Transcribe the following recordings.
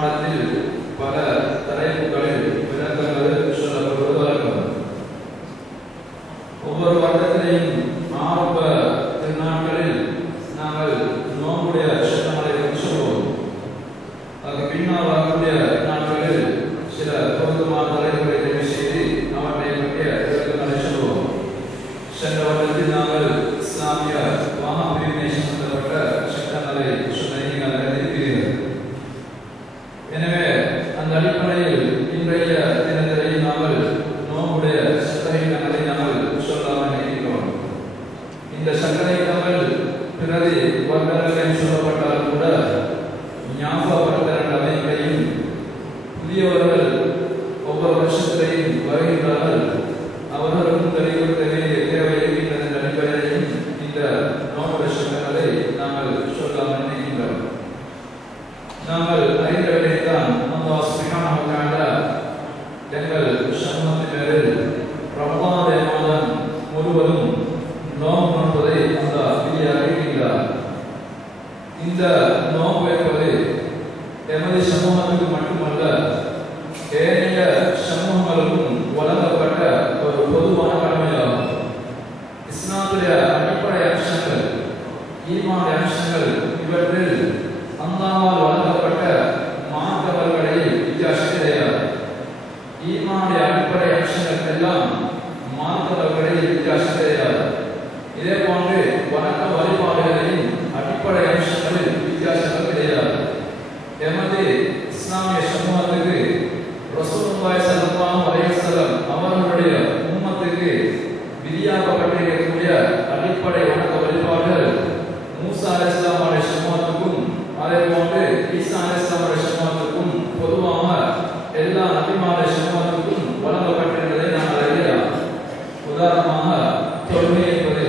பாடத்தில் பல தலைப்புகளில் விளக்கங்கள் சொல்லப்படுவதாக ஒவ்வொரு வருடத்திலையும் ஆரம்ப திருநாட்களில் நாங்கள் நோம்புடைய சட்டங்களை சொல்வோம். அது பின்னால் வரக்கூடிய நாட்களில் சில பொருத்தமான தலைப்புகளை தெரிவு செய்து அவற்றை பற்றிய விளக்கங்களை சொல்வோம். சென்ற வருடத்தில் நாங்கள் இஸ்லாமிய வாகன பிரிவினை சம்பந்தப்பட்ட சட்டங்களை சொன்ன நீங்கள் அறிந்திருக்கிறீர்கள். எனவே அந்த அடிப்படையில் இன்றைய தினத்திலேயே நாங்கள் நோம்புடைய சட்டங்களை நாங்கள் சொல்லாமல் இருக்கிறோம். இந்த சட்டங்கள் பிறகு வருடங்கள் சொல்லப்பட்டால் கூட ஞாபகப்படுத்த அமைப்பையும் புதியவர்கள் ஒவ்வொரு வருஷத்திலையும் வருகின்றார்கள். அவர்களுக்கும் தெளிவுபடுத்த வேண்டிய தேவை இருக்கின்றது என்ற அடிப்படையிலும் இந்த நோம்பு சட்டங்களை நாங்கள் சொல்லாமல் நினைக்கின்றோம். நாங்கள் அறிந்த விடைத்தான் அல்லாஹ் சுப்ஹானஹு வ தஆலா எங்கள் சமூகத்தின் பேரில் ரமலானுடைய மாதம் முழுவதும் நோம்பு நோன்பதை அல்லாஹ் விதியாக்கியிருக்கிறார். இந்த நோம்பு என்பது எமது சமூகத்துக்கு மட்டுமல்ல, ஏனைய சமூகங்களுக்கும் வழங்கப்பட்ட ஒரு பொதுவான கடமையாகும். இஸ்லாமுடைய அடிப்படை அம்சங்கள், ஈமான் அம்சங்கள், இவற்றில் அல்லாஹ்வால் வழங்கப்பட்ட மார்க்கவர்களில் வித்தியாசம் கிடையாது. ஈமானுடைய அடிப்படை அம்சங்கள் எல்லாம் மார்க்கவர்களில் வித்தியாசம் கிடையாது. இதே போன்று வணக்க வழிபாடுகளின் அடிப்படை அம்சங்களில் வித்தியாசங்கள் கிடையாது. எமது இஸ்லாமிய சமூகத்துக்கு ரசூலுல்லாஹி ஸல்லல்லாஹு அலைஹி வஸல்லம் அவர்களுடைய உம்மத்துக்கு விதியாக்கப்பட்டிருக்கக்கூடிய அடிப்படை வணக்க வழிபாடுகள் மூசா அலைஹிஸ்ஸலாம் அவருடைய சமூகத்துக்கும் அதே போன்று ஈசா அலைஹிஸ்ஸலாம் அவருடைய சமூகத்துக்கும் பொதுவாக எல்லா நபிமாருடைய சமூகத்துக்கும் வழங்கப்பட்டிருந்ததை நாங்கள் அறியலாம். உதாரணமாக தொழுகை என்பது,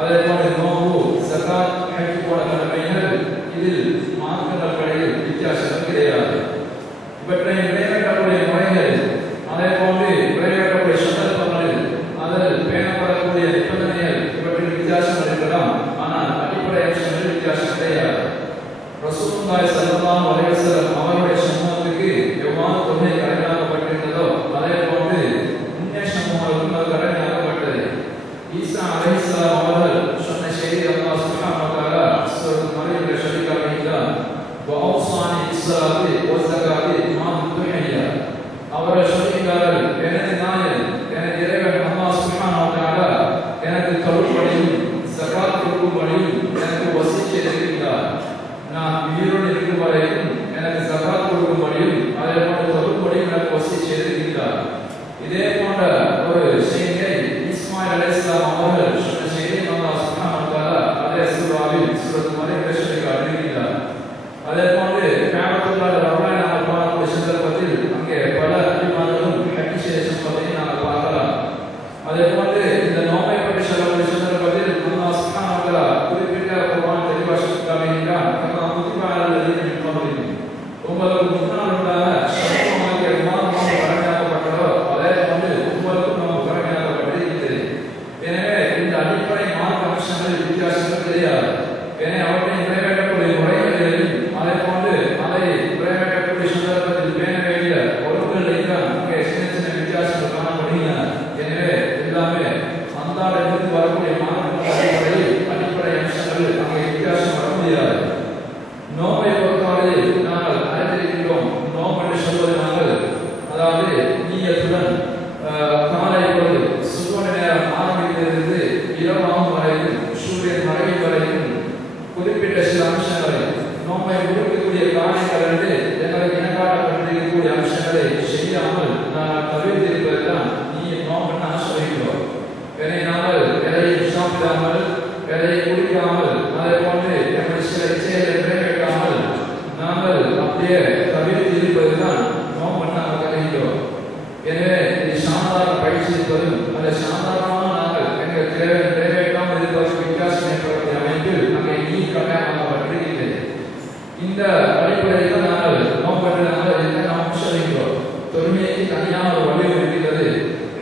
அதே போன்று நோன்பு, ஸகாத், ஹஜ் போன்ற கடமைகள், இதில் மார்க்கங்களில் வித்தியாசங்கள் கிடையாது. இவற்றை நிறைவேற்றக்கூடிய முறைகள், அதே போன்று நிறைவேற்றக்கூடிய சந்தர்ப்பங்களில் அதில் பேணப்படக்கூடிய நிபந்தனைகள், இவற்றில் வித்தியாசங்கள் இருக்கலாம். ஆனால் அடிப்படை அம்சங்களில் வித்தியாசம் கிடையாது. ரசூலுல்லாஹி ஸல்லல்லாஹு அலைஹி வஸல்லம் அவருடைய சமூகத்துக்கு எவ்வாறு தொழுகை கடமையாக்கப்பட்டிருந்ததோ அதே போன்று முன்னே சமூகங்களுக்கும் அது கடமையாக்கப்பட்டது. ஈசா அலைஹிஸ்ஸலாம் அவர்கள் சொன்ன செய்தி அல்லாஹ் சுப்ஹானஹு வ தஆலா சூரத்துல் மரியமில் சொல்லி காட்டுகிறார். வஅவ்ஸானி பிஸ்ஸலாத்தி வஸ்ஸகாத்தி மா தும்து ஹய்யா. அவர்கள் சொல்கிறார்கள், எனது நாயன், எனது இறைவன் அல்லாஹ் சுப்ஹானஹு வ தஆலா எனக்கு தொழும்படியும் ஸகாத் கொடுக்கும்படியும் எனக்கு வசியத் செய்திருக்கிறார். நான் உயிரோடு இருக்கும் வரைக்கும் எனக்கு ஸகாத் கொடுக்கும்படியும் அதே போன்று தொழும்படியும் எனக்கு வசியத் செய்திருக்கிறார். இதே போன்ற ஒரு செய்தியை இஸ்மாயில் அலைஹிஸ்ஸலாம் அவர்கள் சொன்ன செய்தியை அல்லாஹ் சுப்ஹானஹு வ தஆலா அதே சூராவில் சூரத்துல் மரியமில் சொல்லி காட்டுகிறார். அதே போன்று கஅபத்துல்லாஹ் ரவ்வாய் நாங்கள் பார்க்கக்கூடிய சந்தர்ப்பத்தில் அங்கே பல நபிமார்களும் ஹஜ் செய்த சம்பவத்தை நாங்கள் பார்க்கலாம். அதே போன்று இந்த நோம்பை பற்றி சொல்லக்கூடிய சந்தர்ப்பத்தில் அல்லாஹ் சுப்ஹானஹு வ தஆலா குறிப்பிட்ட குர்ஆன் தெளிவாக சொல்லியிருக்கிறான். கமா குதிப அலல்லதீன மின் கப்லிக்கும், உங்களுக்கு முன்னால் உள்ள சமூகங்களுக்கு எவ்வாறு நோம்பு கடமையாக்கப்பட்டதோ அதே போன்று உங்களுக்கும் நோம்பு கடமையாக்கப்பட்டிருக்கிறது. எனவே இந்த அடிப்படை மார்க்க அம்சங்களில் வித்தியாசங்கள் கிடையாது. எனவே அவற்றை நிறைவேற்றக்கூடிய முறைகளில் அதே போன்று அதை நிறைவேற்றக்கூடிய சந்தர்ப்பத்தில் பேண வேண்டிய பொருட்களில் தான் அங்கே சின்ன சின்ன வித்தியாசங்கள் காணப்படுகின்றன. எனவே எல்லாமே அந்தாடிலிருந்து வரக்கூடிய மார்க்க அடிப்படை அம்சங்கள் அங்கே வித்தியாசம் வர முடியாது. நோம்பை பொறுத்தவரையில் நாங்கள் அறிந்திருக்கிறோம். நோம்பு என்று சொல்வது நாங்கள் அதாவது நீயத்துடன் காலை பொழுது சுப நேரம் ஆரம்பித்திலிருந்து இரவாகும் வரைக்கும் சூரியன் மறையும் வரைக்கும் குறிப்பிட்ட சில அம்சங்களை நோம்பை முடிக்கக்கூடிய காரியங்கள் என்று எங்களுக்கு இனக்காட்டப்பட்டிருக்கக்கூடிய அம்சங்களை செய்யாமல் நாங்கள் தவிர்த்திருப்பதுதான் நீ நோம்பு சொல்கிறோம். எனவே நாங்கள் எதையும் சாப்பிடாமல் எதையும் குடிக்காமல் அதே போன்று எங்கள் சில இச்சைகளை நிறைவேற்றாமல் நாங்கள் அப்படியே தவிர்த்து இருப்பதுதான் நோம்பு நாங்கள் கருதுகிறோம். எனவே இது சாதாரண பயிற்சி இருப்பதும் அந்த சாதாரணமாக நாங்கள் எங்கள் தேவை நிறைவேற்றாமல் இருப்பதற்கு வித்தியாசம் ஏற்படக்கூடிய அமைப்பில் அங்கே நீ கடமையாக்கப்பட்டிருக்கிறது. இந்த அடிப்படையில் நாங்கள் நோம்பு நாங்கள் என்ன சொல்கிறோம். தொழுகைக்கு தனியான ஒரு வடிவம் இருக்கிறது,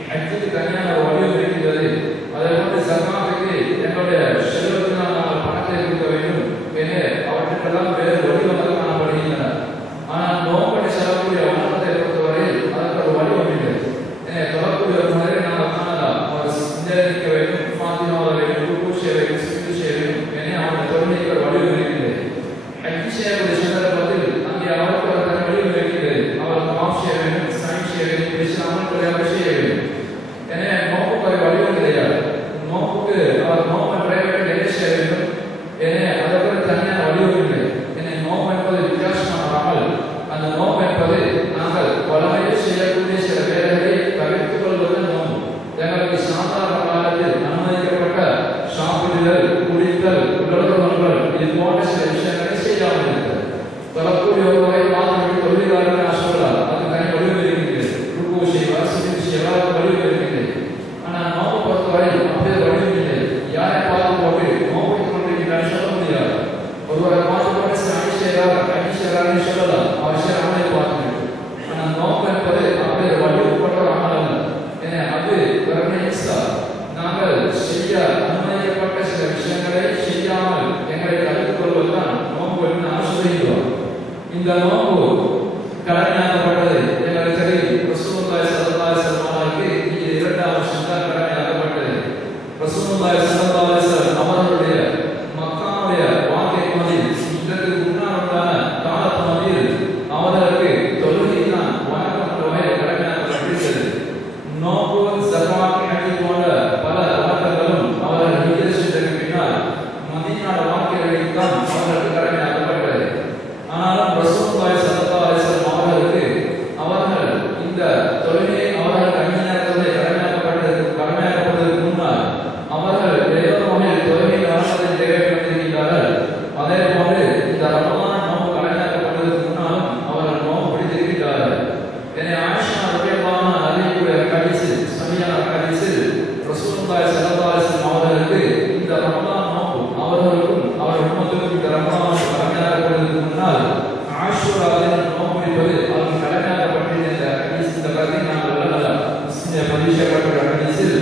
ஹஜ்ஜுக்கு தனியான ஒரு வடிவம் இருக்கிறது. அதே போன்று ஸகாத்துக்கு எங்களுடைய செல்வத்தினால் நாங்கள் பணத்தை கொடுக்க வேண்டும். எனவே அவற்றுக்கெல்லாம் வேறு வடிவங்கள் காணப்படுகின்றன. ஆனால் காரியம் சொல்லலாம், அவர் சில அமலை பார்க்கணும். ஆனால் நோக்கம் என்பது அப்படியே வலியுறுத்தப்பட்ட ஒரு அமல் அல்ல. ஏன்னா அது கருணையா நாங்கள் செய்ய அனுமதிக்கப்பட்ட சில விஷயங்களை செய்யாமல் எங்களை தடுத்துக் கொள்வதுதான் நோன்பு என்று நாம் சொல்லுகிறோம். இந்த நோன்பு கடமையாக்கப்பட்டது எங்களுக்கு தெரியும். ரசூலுல்லாஹி ஸல்லல்லாஹு அலைஹி வஸல்லம் அவர்களுக்கு இது இரண்டாவது வருஷம் தான் கடமையாக்கப்பட்டது. ரசூலுல்லாஹி ஸல்லல்லாஹு அலைஹி வஸல்லம் அவர்களுடைய மக்காவுடைய வாழ்க்கை மதில் இதற்கு முன்னால் உண்டான காலத்து மதில் அவர்களுக்கு தொழுகை தான் வணக்கம் வகையில் கடமையாக்கப்பட்டிருக்கிறது. நோன்பு, ஸகாத், ஹஜ் போன்ற பல வணக்கங்களும் அவர்கள் ஹிஜ்ரத் செய்ததற்கு பின்னால் மதீனா வாழ்க்கையில் தான் அவர்களுக்கு கடமையாக்கப்பட்டது. ஆனாலும் ரசூலுல்லாஹி ஸல்லல்லாஹு அலைஹி வஸல்லம் அவர்களுக்கு அவர்கள் இந்த தொழுகை அவர்கள் கடமையாக்கப்பட்டதற்கு முன்னால் அவர்கள் ஏதோ வகையில் தொழுகை நடப்பதை நிறைவேற்றியிருக்கிறார்கள். அதே போன்று இந்த ரமலான் நோன்பு கடமையாக்கப்பட்டதற்கு முன்னாலும் அவர்கள் நோன்பு பிடித்திருக்கிறார்கள். எனவே ஆயிஷா ரலியல்லாஹு அன்ஹா அறிவிக்கக்கூடிய ஹதீஸில், சஹீஹான ஹதீஸில் ரசூலுல்லாஹி ஸல்லல்லாஹு அலைஹி வஸல்லம் அவர்களுக்கு இந்த ரமலான் நோன்பு அவர்களுக்கும் அவர்கள் உம்மத்துக்கும் இந்த ரமலான் கடமையாக்கப்பட்டதற்கு முன்னால் ஆஷூரா தினம் நோன்பு பிடிப்பது அவர்கள் கடமையாக்கப்பட்டிருந்த ஹதீஸ். இந்த கருத்தை நாங்கள் விளக்கலாம். முஸ்லிம் பதிவு ஹதீஸில்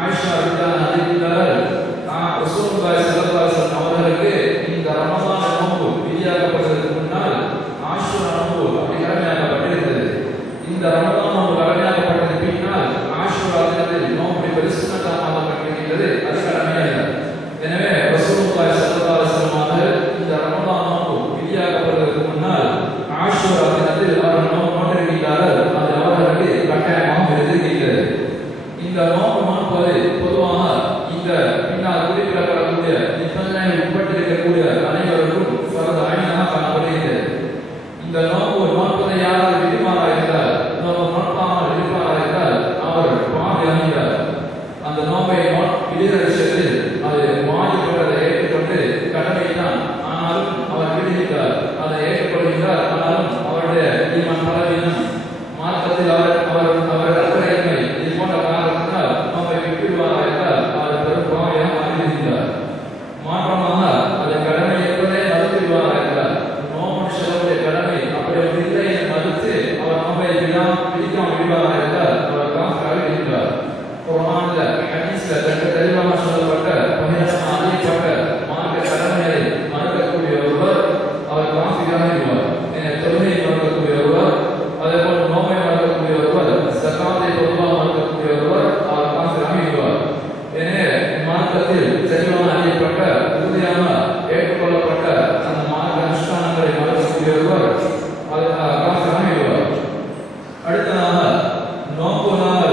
ஆயிஷா ரலியல்லாஹு அன்ஹா அறிவிக்கிறார்கள், ரசூலுல்லாஹி ஸல்லல்லாஹு அலைஹி வஸல்லம் அவர்களுக்கு இந்த ரமலான் நோன்பு விதியாக்கப்பட்டதற்கு முன்னால் ஆஷூரா நோன்பு அப்படி கடமையாக்கப்பட்டிருந்தது. இந்த ரமலான் நோன்பு கடமையாக்கப்பட்டதற்கு பின்னால் ஆஷூரா தினத்தில் நோன்பு பிடிப்பது சுன்னத்தாக ஆக்கப்பட்டிருக்கிறது, அது கடமையல்ல. எனவே ரசூலுல்லாஹி ஸல்லல்லாஹு அலைஹி வஸல்லம் அவர்கள் இந்த ரமலான் நோன்பு விதியாக்கப்பட்டதற்கு முன்னால் ஆஷூரா தினத்தில் அவர்கள் நோன்பு நோட்டிருக்கிறார்கள். அது அவர்களுக்கு கட்டாயமாக இருந்திருக்கிறது. இந்த நோன்பு நோன்பது பொதுவாக இந்த பின்னால் குறிப்பிடப்படக்கூடிய நிபந்தனைகள் உட்பட்டிருக்கக்கூடிய அனைவருக்கும் ஃபர்து ஐனாக காணப்படுகிறது. இந்த நோன்பு நோன்பதை யாரால் விதிமாறா இருந்தால், நோன்பு நோட்பாமல் விதிமாறா இருந்தால் அவர் பாவி அணிகிறார். அந்த நோன்பை விடுகிற விஷயத்தில் அது வாஜிப்பட்டதை ஏற்றுக்கொண்டு கடமை தான், ஆனாலும் அவர் விடுகிறார், அதை ஏற்றுக்கொள்கிறார். ஆனாலும் அவருடைய ஈமான் பலவீனம், மார்க்கத்தில் அவர் அக்கறையின்மை, இது போன்ற காரணத்தினால் நோன்பை விட்டுவிடுவாரா என்றால் அவர் பெரும் பாவியாக அறிவிக்கிறார். மாற்றமாக அதை கடமை என்பதை மறுத்துவிடுவாரா என்றால், நோன்பு செலவுடைய கடமை அப்படி இல்லை என்று மறுத்து அவர் நோன்பை பிடிக்காமல் விடுவாரா என்றால் அவர் காஃபிராக இருக்கிறார். குர்ஆன்ல, ஹதீஸ்ல தெளிவாக சொல்லப்பட்ட பகிரங்கமாக அறியப்பட்ட மார்க்க கடமைகளை மறுக்கக்கூடிய ஒருவர் அவர் காஃபிராக இருக்கிறார். தொழுகையை மறுக்கக்கூடிய ஒருவர், அதே போல் நோன்பை மறுக்கக்கூடிய ஒருவர், ஸகாத்தை பொதுவாக மறுக்கக்கூடிய ஒருவர் அவர் காஃபிராக இருக்கிறார். எனவே மார்க்கத்தில் தெளிவாக அறியப்பட்ட உறுதியாக ஏற்றுக்கொள்ளப்பட்ட அந்த மார்க்க அனுஷ்டானங்களை மறுக்கக்கூடிய ஒருவர் காஃபிராக இருக்கிறார். அடுத்ததாக நோன்பு நாள்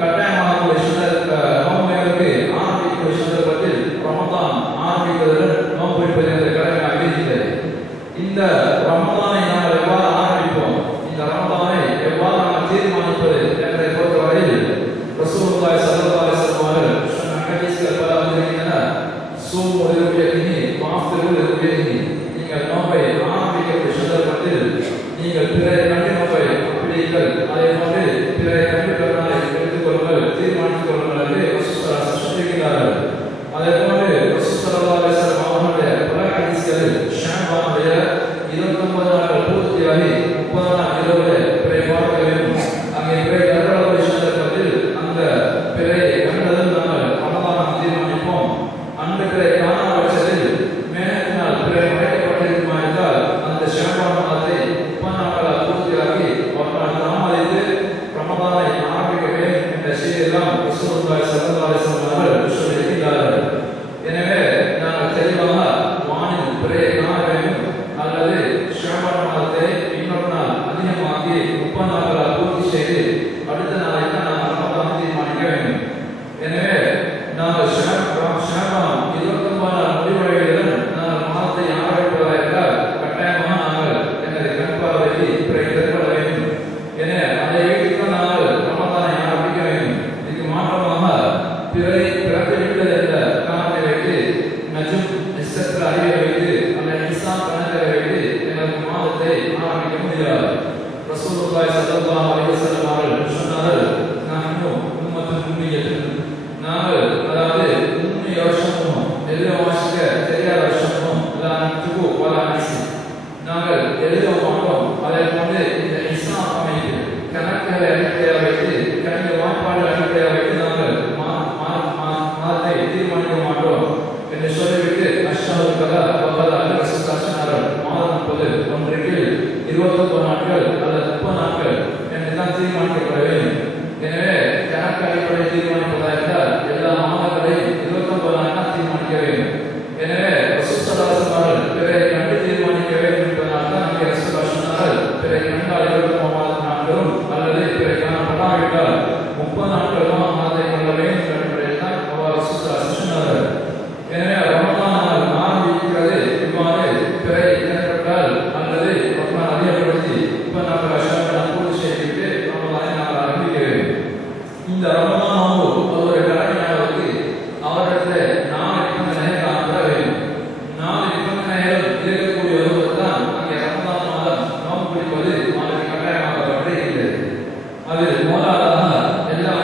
கட்டாயமாகக்கூடிய நோன்புகளுக்கு ஆரம்பிக்கக்கூடிய சந்தர்ப்பத்தில் ரமதான் ஆரம்பிப்பதுடன் நோன்பு பிடிப்பது என்ற கடமையாக இருக்கிறது. இந்த ரமதானை நாங்கள் எவ்வாறு ஆரம்பிப்போம், இந்த ரமதானை எவ்வாறு நாம் தீர்மானிப்பது என்பதை பொறுத்தவரையில் ரசூலுல்லாஹி ஸல்லல்லாஹு அலைஹி வஸல்லம் அவர்கள் சொன்ன ஹதீஸ்கள் பல வந்திருக்கின்றன. சூமு லிருயதிஹி வஅஃதிரு லிருயதிஹி. நீங்கள் நோன்பை ஆரம்பிக்கக்கூடிய சந்தர்ப்பத்தில் நீங்கள் பிறரை கண்டு நோன்பை பிடிங்கள், அதே போன்று பிறரை கண்டு பெருநாளை எடுத்துக் கொள்ளுங்கள், தீர்மானித்துக் கொள்ளுங்கள் என்று ரசூலுல்லாஹி சொல்லியிருக்கிறார்கள். அதே போன்று ரசூலுல்லாஹி ஸல்லல்லாஹு அலைஹி வஸல்லம் அவர்களுடைய பல ஹதீஸ்களில் ஷஅபானுடைய 29 நாட்கள் பூர்த்தியாகி 30 நாள் இரவு பிறை பார்க்க வேண்டும். அங்கே பிறை கண்டக்கூடிய சந்தர்ப்பத்தில் அந்த பிறையை கண்டதும் நாங்கள் ரமதானை தீர்மானிப்போம். அந்த பிறை காணாத பட்சத்தில் மேகத்தினால் பிறை மறைக்கப்பட்டிருக்குமா என்றால் அந்த ஷஅபான் மாதத்தை 30 நாட்களால் பூர்த்தியாகி அவர்கள் தாமதித்து ரமதானை ஆரம்பிக்க வேண்டும் என்ற செய்தியெல்லாம் ரசூலுல்லாஹி ஸல்லல்லாஹு அலைஹி வஸல்லம் அவர்கள் சொல்லியிருக்கிறார்கள். எனவே நாங்கள் தெளிவாக வானில் பிறையை காண வேண்டும் அல்லது ஷஅபான் மாதத்தை இன்னொரு நாள் அதிகமாக்கி 30 நாட்களால் பூர்த்தி செய்து அடுத்த நாளை தான் நாம் ரமதானை தீர்மானிக்க வேண்டும். எனவே நாங்கள் ஷஅபான் 29 நாள் முடிவடைவதுடன் நாங்கள் மாதத்தை ஆரம்பிப்பதா என்றால் கட்டாயமாக நாங்கள் எங்களை கண்பார்வைக்கு பிறை தெரிவிக்க வேண்டும். எனவே அதை வைத்து நாங்கள் ரமதானை ஆரம்பிக்க வேண்டும். இதுக்கு மாற்றமாக பிறை பிறப்பிவிட்டது என்ற காரணத்தை வைத்து நஜும் நட்சத்திர அறிவை வைத்து அந்த இன்சான் கணக்கை வைத்து எங்களுக்கு மாதத்தை ஆரம்பிக்க முடியாது. ரசூலுல்லாஹி ஸல்லல்லாஹு அலைஹி வஸல்லம் அவர்கள் சொன்னார்கள், நாங்கள் அதாவது 3 வருஷமும் எல்லா வருஷத்துக்கு தெரியாத வருஷமும் நாங்கள் எழுத மாட்டோம். அதை வந்து இந்த இஸ்லாம் அமைப்பு கணக்குகளை அடிப்படையாக வைத்து கணித வாய்ப்பாடு அடிப்படையாக வைத்து நாங்கள் மாதத்தை தீர்மானிக்க மாட்டோம் என்று சொல்லிவிட்டு அஷ்ஹாவுக்கலா மாதம் 30 ஒன்றுக்கு 29 நாட்கள் அல்லது 30 நாட்கள் என்றுதான் தீர்மானிக்கப்பட வேண்டும். எனவே கணக்கு அடிப்படை தீர்மானிப்பதாக இருந்தால் எல்லா மாதங்களையும் 29 நாட்கள் தீர்மானிக்க வேண்டும். எனவே ரசூலுல்லாஹி பிறரை கண்டு தீர்மானிக்க வேண்டும் என்பதனால் தான் அங்கே ரசூலுல்லாஹி சொன்னார்கள், பிறரை கண்டால் 29 நாட்களும் அல்லது பிறரை காணப்படாவிட்டால் 30 நாட்களும் மாதத்தை கொள்ள வேண்டும் என்பதில் தான் ரசூலுல்லாஹி சொன்னார்கள். எனவே ரமலான் ஆரம்பிக்கிறது இவ்வாறு பிறரை கணக்கிட்டால் அல்லது ரமலான் அதிகப்படுத்தி 30 நாட்கள் பூர்த்தி செய்துவிட்டு ரமலானை நாங்கள் ஆரம்பிக்க வேண்டும். இந்த ரமலான் ஒரு கடமையாளருக்கு அவரிடத்தில் 4 நிபந்தனைகளை காணப்பட வேண்டும். 4 நிபந்தனைகள் இருக்கக்கூடிய ஒருவர் தான் அங்கே ரமலான் மாதம் நோன்பு பிடிப்பது அவருக்கு கட்டாயமாக்கப்பட்டு இருக்கிறது. அதில் முதலாவதாக எல்லா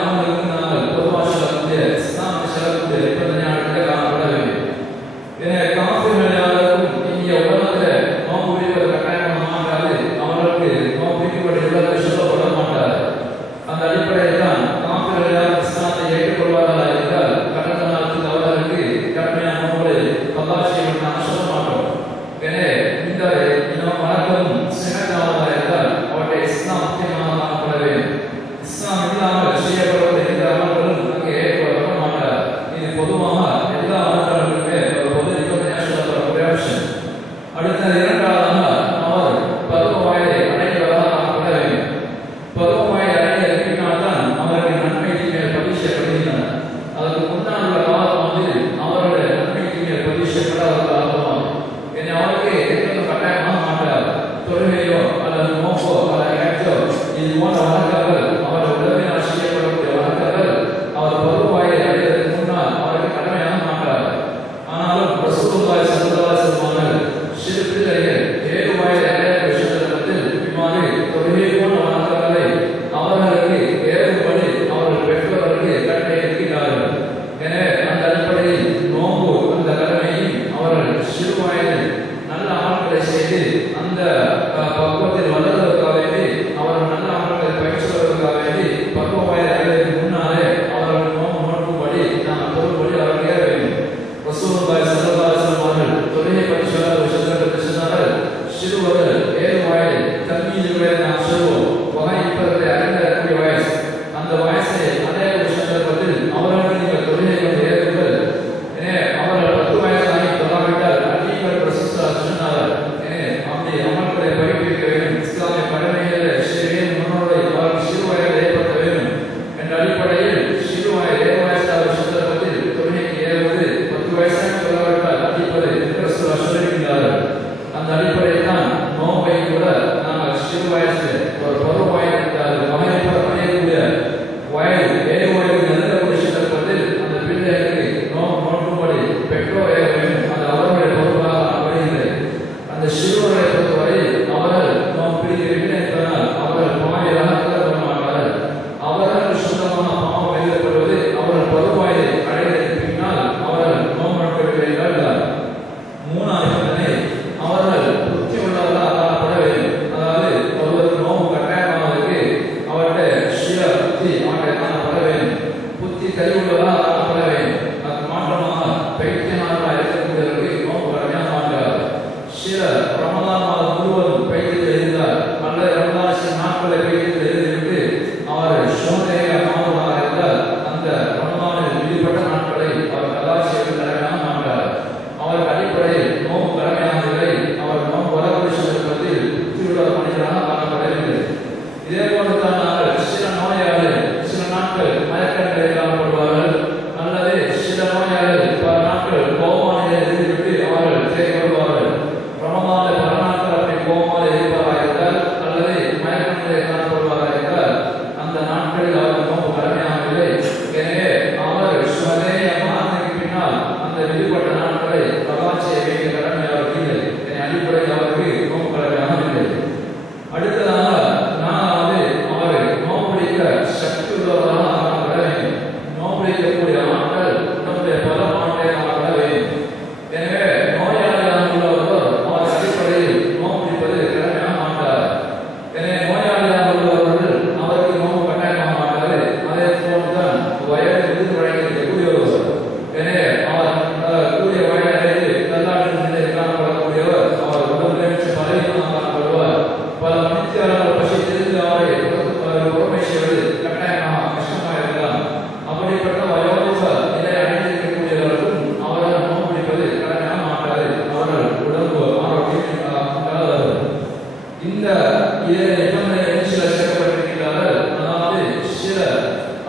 இதில் நிபந்தனை சில சேர்க்கப்பட்டிருக்கிறார்கள். அதாவது சில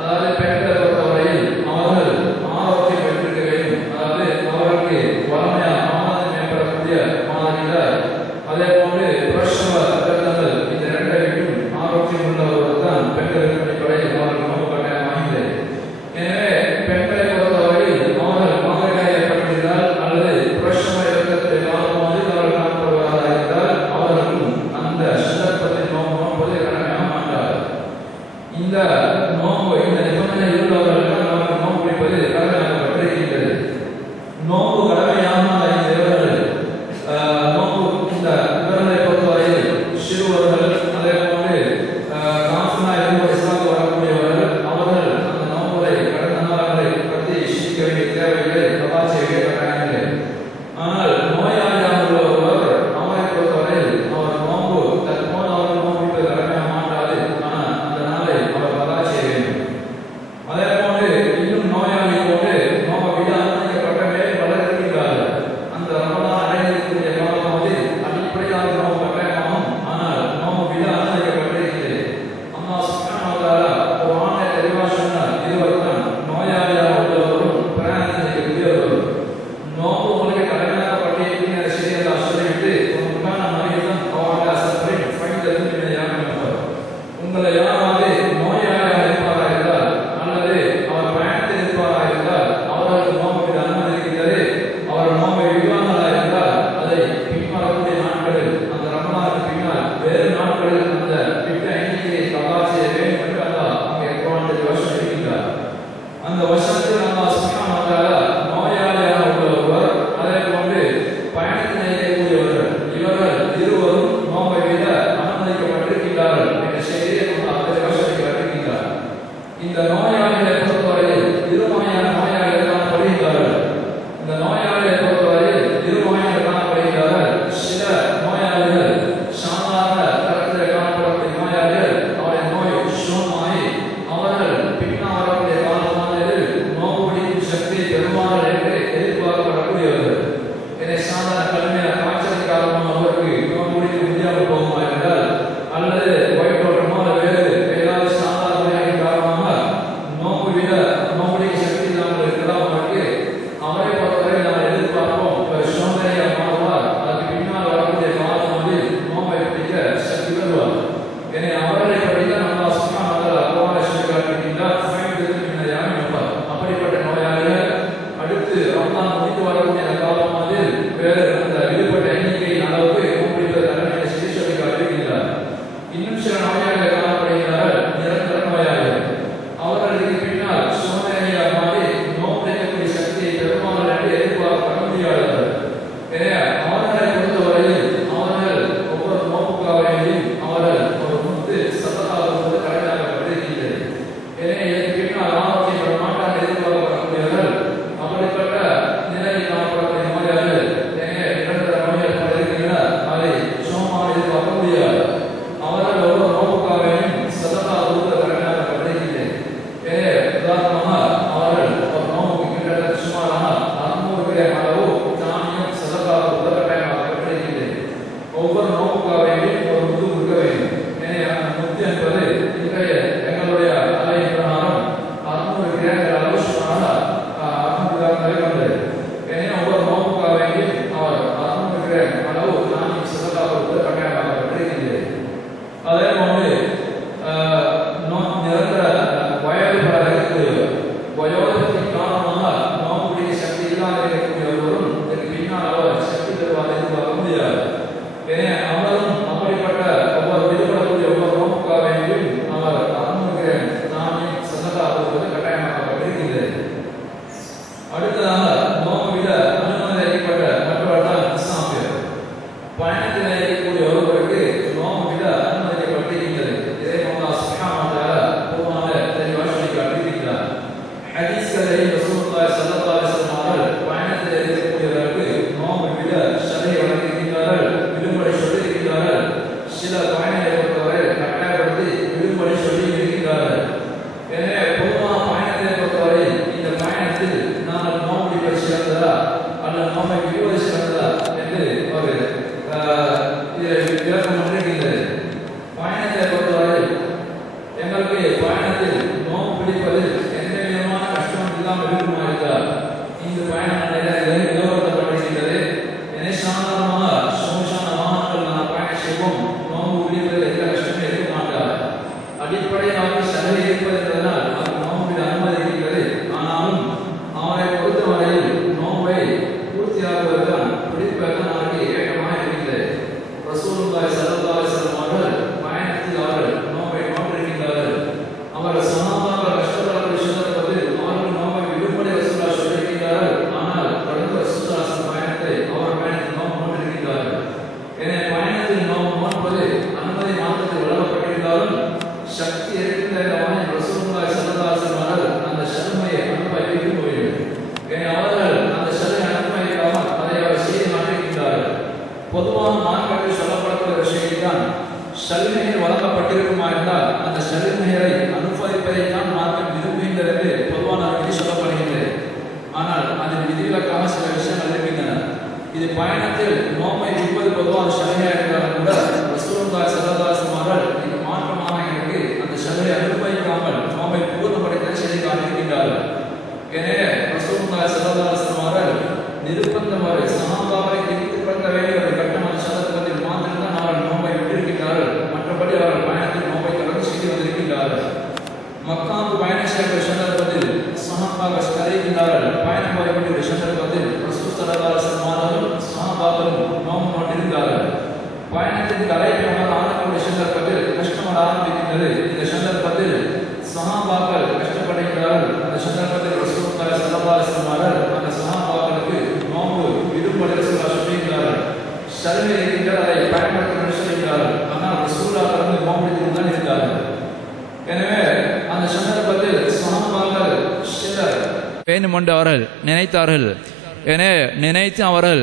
அதாவது பெண்களை பொறுத்தவரையில் அவர்கள் ஆரோக்கியம் பெற்றிருக்க வேண்டும். அதாவது அவர்களுக்கு வளமையாக ஆனந்தம் ஏற்படக்கூடிய மாதிரியில் அதே போன்று பிரசவ ரத்தங்கள் இந்த இரண்டை விட்டும் ஆரோக்கியம் உள்ளவர்கள் தான் பெண்களுக்கு அடிப்படையில் அவர்கள் நோக்கு கட்டாயமாகிறது. எனவே பெண்களை பொறுத்தவரையில் அவர்கள் மாதவிடாய் ஏற்பட்டிருந்தால் அல்லது பிரசவ ரத்தத்தை காலமாவது அவர்கள் காணப்படுவதாக இருந்தால் அவர்களுக்கும் அந்த சந்தர்ப்பத்தில் நோன்பது கடமையாக மாட்டார்கள். இந்த நோன்பு இந்த நிபந்தனை உள்ளவர்கள் அவர்கள் நோன்பு பிடிப்பது கடமையாக்கப்பட்டிருக்கின்றது. நோன்பு கடமையாக இந்த இவர்கள் நோன்பு இந்த இவர்களை பொறுத்தவரையில் சிறுவர்கள் அதே போன்று காசுனா இருபது வயசாக வரக்கூடியவர்கள் அவர்கள் அந்த நோன்புகளை கடந்த நாள்களை பற்றி சிந்திக்க வேண்டிய தேவையில்லை, பிரபாச வேண்டிய கட்டாயமில்லை. ஆனால் நோயாளியாக உள்ள ஒருவர் அவரை பொறுத்தவரையில் அவர் நோன்பு தற்போது அவர்கள் நோன்பு பிடிப்பது கடமையாக மாட்டாது. ஆனால் அந்த நாளை அவர் பிரபாச வேண்டும். அதே போன்று இன்னும் நோயாளி போன்று நோன்பை விட அனுமதிக்கப்பட்ட மேல் வளர்க்கிறார்கள். அந்த ரமலான் அடைந்திருக்கக்கூடிய காலமாவது அடிப்படையாக நோன்பு கட்டாயமாகும். ஆனால் நோன்பு விட அனுமதிக்கப்பட்டிருக்கிறது. அல்லாஹ் சுப்ஹானஹு வ தஆலா குர்ஆனில் தெளிவாக சொன்னார், இதுவரைதான் நோயாளியாக உள்ளவரும் பிரயாணத்தில் இருக்கக்கூடியவரும் நோன்பு உங்களுக்கு கடமையாக்கப்பட்டிருக்கிற சரியத்தை சொல்லிவிட்டு உங்களுக்கான மனிதன் அவருடைய சஃபரின் ஃபைதத்தும் இணையாக உங்களை யாராவது நோயாளியாக இருப்பாராக இருந்தால் அல்லது அவர் பயணத்தில் இருப்பாராக இருந்தால் அவர்களுக்கு நோன்பு விட அனுமதி இருக்கிறது. அவர் நோன்பை விடுவார்களாக இருந்தால் அதை பின்வரக்கூடிய நாட்களில் அந்த ரமலானுக்கு பின்னால் வேறு நாட்களில் அந்த விட்ட எண்ணிக்கையை கபா செய்ய வேண்டும் என்று அல்லாஹ் அங்கே குர்ஆனில் வசனம் இருக்கின்றார். அந்த வசனத்தில் அல்லாஹ் சுப்ஹானஹு வ தஆலா நோயாளியாக உள்ளவர் அதே போன்று பயணத்தில் இருக்கக்கூடியவர்கள் இவர்கள் இருவரும் நோன்பை விட அனுமதிக்கப்பட்டிருக்கிறார்கள் என்ற செய்தியை அல்லாஹ் வசனிக்கிறார். இந்த நோயாளிகளை பொறுத்தவரையில் இருவகையான நோயாளிகள் காணப்படுகிறார்கள். இந்த நோயாளிகளை பொறுத்தவரையில் இருவகையான காணப்படுகிறார்கள். சில நோயாளிகள் சாதாரண தரத்தில் காணப்படக்கூடிய நோயாளிகள் அவருடைய நோய் சுகமாகி அவர்கள் பின்னால் வரக்கூடிய காலமானதில் நோவு பிடிக்கும் சக்தி பெருமாள் என்று எதிர்பார்க்கப்படக்கூடியவர்கள். எனவே சாதாரண கடுமையான காய்ச்சல் காரணமாக அவருக்கு நோவு பிடிக்க முடியாமல் போகுமா என்றால் அல்லது வயிற்றோட்டமோ வேறு ஏதாவது சாதாரண நோயாளின் காரணமாக நோவு விட நோவு பிடிக்க சக்தி இல்லாமல் இருக்கலாம். அவருக்கு அவரை பொறுத்தவரை நாம் எதிர்பார்ப்போம் சோதனையாக மாறுவார். அதுக்கு பின்னால் வரக்கூடிய காலமானதில் நோவை பிடிக்க சக்தி வருவார். எனவே அவர்களை பற்றிதான் அல்லாஹ் சுப்ஹானஹு வ தஆலா குர்ஆனில் சொல்லி காட்டுகின்றார், ஃபைதத்தும் இணையாக இருப்பார். அப்படிப்பட்ட நோயாளிகள் அடுத்து ரமலான் முடிந்து வரக்கூடிய காலமானதில் வேறு அந்த விடுபட்ட எண்ணிக்கையின் அளவுக்கு நோன்பு பிடிப்பது கடமை சொல்லி காட்டுகின்றார். இன்னும் சில நோயாளிகள் காணப்படுகிறார்கள், நிரந்தர நோயாளிகள். அவர்களுக்கு பின்னால் சோதனையாக மாறி நோன்பு பிடிக்கக்கூடிய சக்தியை பெருமாள் என்று எதிர்பார்க்க முடியாதவர்கள். எனவே அவர்களை பொறுத்தவரையில் அவர்கள் ஒவ்வொரு நோன்புக்காக வேண்டியும் அவர்கள் ஒரு முத்து சதகாவது கடமையாக்கப்பட்டிருக்கின்றது. எனவே இதற்கு பின்னால் ஆரோக்கியம் பெற மாட்டாக எதிர்பார்க்கப்படக்கூடியவர்கள் அப்படிப்பட்ட நிலையில் காணப்படக்கூடிய நோயாளிகள் நிரந்தர நோயாளிகள் இருக்கின்றனர். அதை சுகமாக எதிர்பார்க்க முடியாது. அவர்கள் ஒவ்வொரு நோன்புக்காக வேண்டியும் சதகாவது கடமையாக்கப்பட்டிருக்கின்றது. எனவே உதாரணமாக அவர்கள் ஒரு நோன்புக்கு கிட்டத்தட்ட சுமாராக 600 கிராம் அளவு தானியம் சதகாவது கட்டாயமாக்கப்பட்டிருக்கின்றது. ஒவ்வொரு நோன்புக்காக வேண்டியும் ஒரு முத்து கொடுக்க வேண்டும். எனவே அந்த முத்து என்பது இன்றைய எங்களுடைய அலையின் பிரகாரம் 600 கிராம் அளவு சுமாராக 600 கிராம் வரை வந்தது. எனவே ஒவ்வொரு நோன்புக்காக வேண்டியும் அவர் 600 கிராம் அளவு தானியம் சதகாவது கட்டாயமாக்கப்பட்டிருக்கின்றது. அதே போன்று நிரந்தர வயது பெற இருக்கக்கூடியவர் வயோதிகத்தின் காரணமாக நோன்பு பிடிக்க சக்தி இல்லாத இருக்கக்கூடியவரும் இதற்கு பின்னால் அவர் சக்தி பெறுவார் எதிர்பார்க்க முடியாது. எனவே அவரும் அப்படிப்பட்ட ஒவ்வொரு விடுபடக்கூடிய ஒவ்வொரு நோன்புக்காக வேண்டியும் அவர் 600 கிராம் தானியம் சதகாவது கட்டாயமாக்கப்பட்டிருக்கிறது. அடுத்ததாக நோன்பு விட அனுமதி அளிக்கப்பட்ட மற்றவர்கள் முசாஃபிர் பயணத்தில் இருக்கக்கூடிய ஒருவருக்கு நோன்பு விட அனுமதிக்கப்பட்டிருக்கிறது. இதை அல்லாஹ் சுப்ஹானஹு வ தஆலா குர்ஆனில் தெளிவாக சொல்லி காட்டியிருக்கிறார். ஹதீஸ்களில் ரசூலுல்லாஹி ஸல்லல்லாஹு அலைஹி வஸல்லம் அவர்கள் பயணத்தில் இருக்கக்கூடியவருக்கு நோன்பு விட சரி வழங்கியிருக்கிறார்கள், விடுமுறை சொல்லியிருக்கிறார்கள். சில பயணங்களை பொறுத்தவரை கட்டாயப்படுத்தி விடுமுறை சொல்லி இருக்கிறார்கள். எனவே பொதுவாக பயணத்தை பொறுத்தவரை இந்த பயணத்தில் நாங்கள் நோன்பு பிடிப்பது சிறந்ததா அல்லது நோன்பை விடுவது சிறந்ததா என்று ஒரு இதில் விளக்கம் இருக்கின்றது. நோம்பு விடுவதில் எந்த கஷ்டமே இருக்க மாட்டார். அடிப்படையில் அவருக்கு சலுகை இருப்பது என்பதனால் அவர் நோம்பில் அனுமதிக்கிறது. ஆனாலும் அவரை பொறுத்தவரையில் நோம்பை பூர்த்தியாகுவதுதான் பிடிப்பதுதான் அவருக்கு ஏற்றமாக இருக்கிறது. ரசூலுல்லாஹி ஸல்லல்லாஹு அலைஹி வஸல்லம் அவர்கள் பயணத்தில் அவர்கள் நோம்பை நோற்றிருக்கின்றார்கள். அவர் சஹாபாக்கள் கஷ்டப்படக்கூடிய சந்தர்ப்பத்தில் அவர்கள் நோம்பை விடுபடி ரசூலுல்லாஹ் சொல்லியிருக்கிறார்கள். ஆனால் தொடர்ந்து ரசூலுல்லாஹ் பயணத்தை அவர் பயணத்தில் நோம்பு நோற்றிருக்கிறார்கள். எனவே பயணத்தில் நோம்பு நோற்பது அனுமதி மாற்றத்தில் வழங்கப்பட்டிருந்தாலும் சக்தி இருக்கின்ற ரசூலுல்லாஹி ஸல்லல்லாஹு அலைஹி வஸல்லம் அவர்கள் அந்த சலுகையை அனுமதிக்க முடியும். எனவே அவர்கள் அந்த சலுகை அனுமதிக்காமல் அதை அவர் செய்து மாற்றிருக்கிறார்கள். பொதுவான மார்க்கத்தில் சொல்லப்படக்கூடிய விஷயம் தான் சலுகைகள் வழங்கப்பட்டிருக்குமா இருந்தால் அந்த சலுகைகளை அனுமதிப்பதை தான் மார்க்கம் விரும்புகின்றது என்று பொதுவான விதி சொல்லப்படுகின்றது. ஆனால் அதன் விதிவிலக்காக சில விஷயங்கள் இருக்கின்றன. இது பயணத்தில் நோம்பை விடுவது பொதுவான சலுகையாக இருந்தாலும் கூட ரசூலுல்லாஹி ஸல்லல்லாஹு அலைஹி வஸல்லம் அவர்கள் இது மாற்றமாக எனக்கு அந்த சலுகை அனுமதிக்காமல் நோம்பை பூர்ணப்படுத்த செய்து காட்டியிருக்கின்றார்கள். எனவே ரசூலுல்லாஹி ஸல்லல்லாஹு அலைஹி வஸல்லம் அவர்கள் நிர்பந்தமாக சஹாபாக்களை திருப்திப்படுத்த வேண்டிய ஒரு கட்டமான சந்தர்ப்பத்தில் மாத்திரம்தான் அவர்கள் நோம்பை விட்டிருக்கிறார்கள். மற்றபடி அவர்கள் பயணத்தில் நோம்பை தொடர்ந்து செய்து வந்திருக்கின்றார்கள். மக்காவுக்கு பயணம் செய்யக்கூடிய சந்தர்ப்பத்தில் சஹாபாக்கள் கரைகின்றார்கள். பயணம் போகக்கூடிய சந்தர்ப்பத்தில் ரசூல் ஸல்லல்லாஹு அலைஹி வஸல்லம் அவர்களும் சஹாபாக்களும் நோம்பு நோட்டிருந்தார்கள். பயணத்தின் கரைக்கு ஆரம்பிக்கூடிய சந்தர்ப்பத்தில் கஷ்டமாக ஆரம்பிக்கின்றது. இந்த சந்தர்ப்பத்தில் சஹாபாக்கள் கஷ்டப்படுகின்றார்கள். அந்த சந்தர்ப்பத்தில் ரசூலுல்லாஹி ஸல்லல்லாஹு அலைஹி வஸல்லம் அவர்கள் அந்த சஹாபாக்களுக்கு நோம்பு விடுபடி ரசூலுல்லாஹ் சொல்லியிருக்கிறார்கள். சலுகை இருக்கின்றால் அதை பயன்படுத்த சொல்லியிருக்கிறார்கள். ஆனால் ரசூலுல்லாஹ் வந்து நோம்பு தான் இருக்கிறார்கள். எனவே அந்த சந்தர்ப்பத்தில் சஹாபாக்கள் சிலர் வேண்டுமென்று அவர்கள் நினைத்தார்கள். என நினைத்து அவர்கள்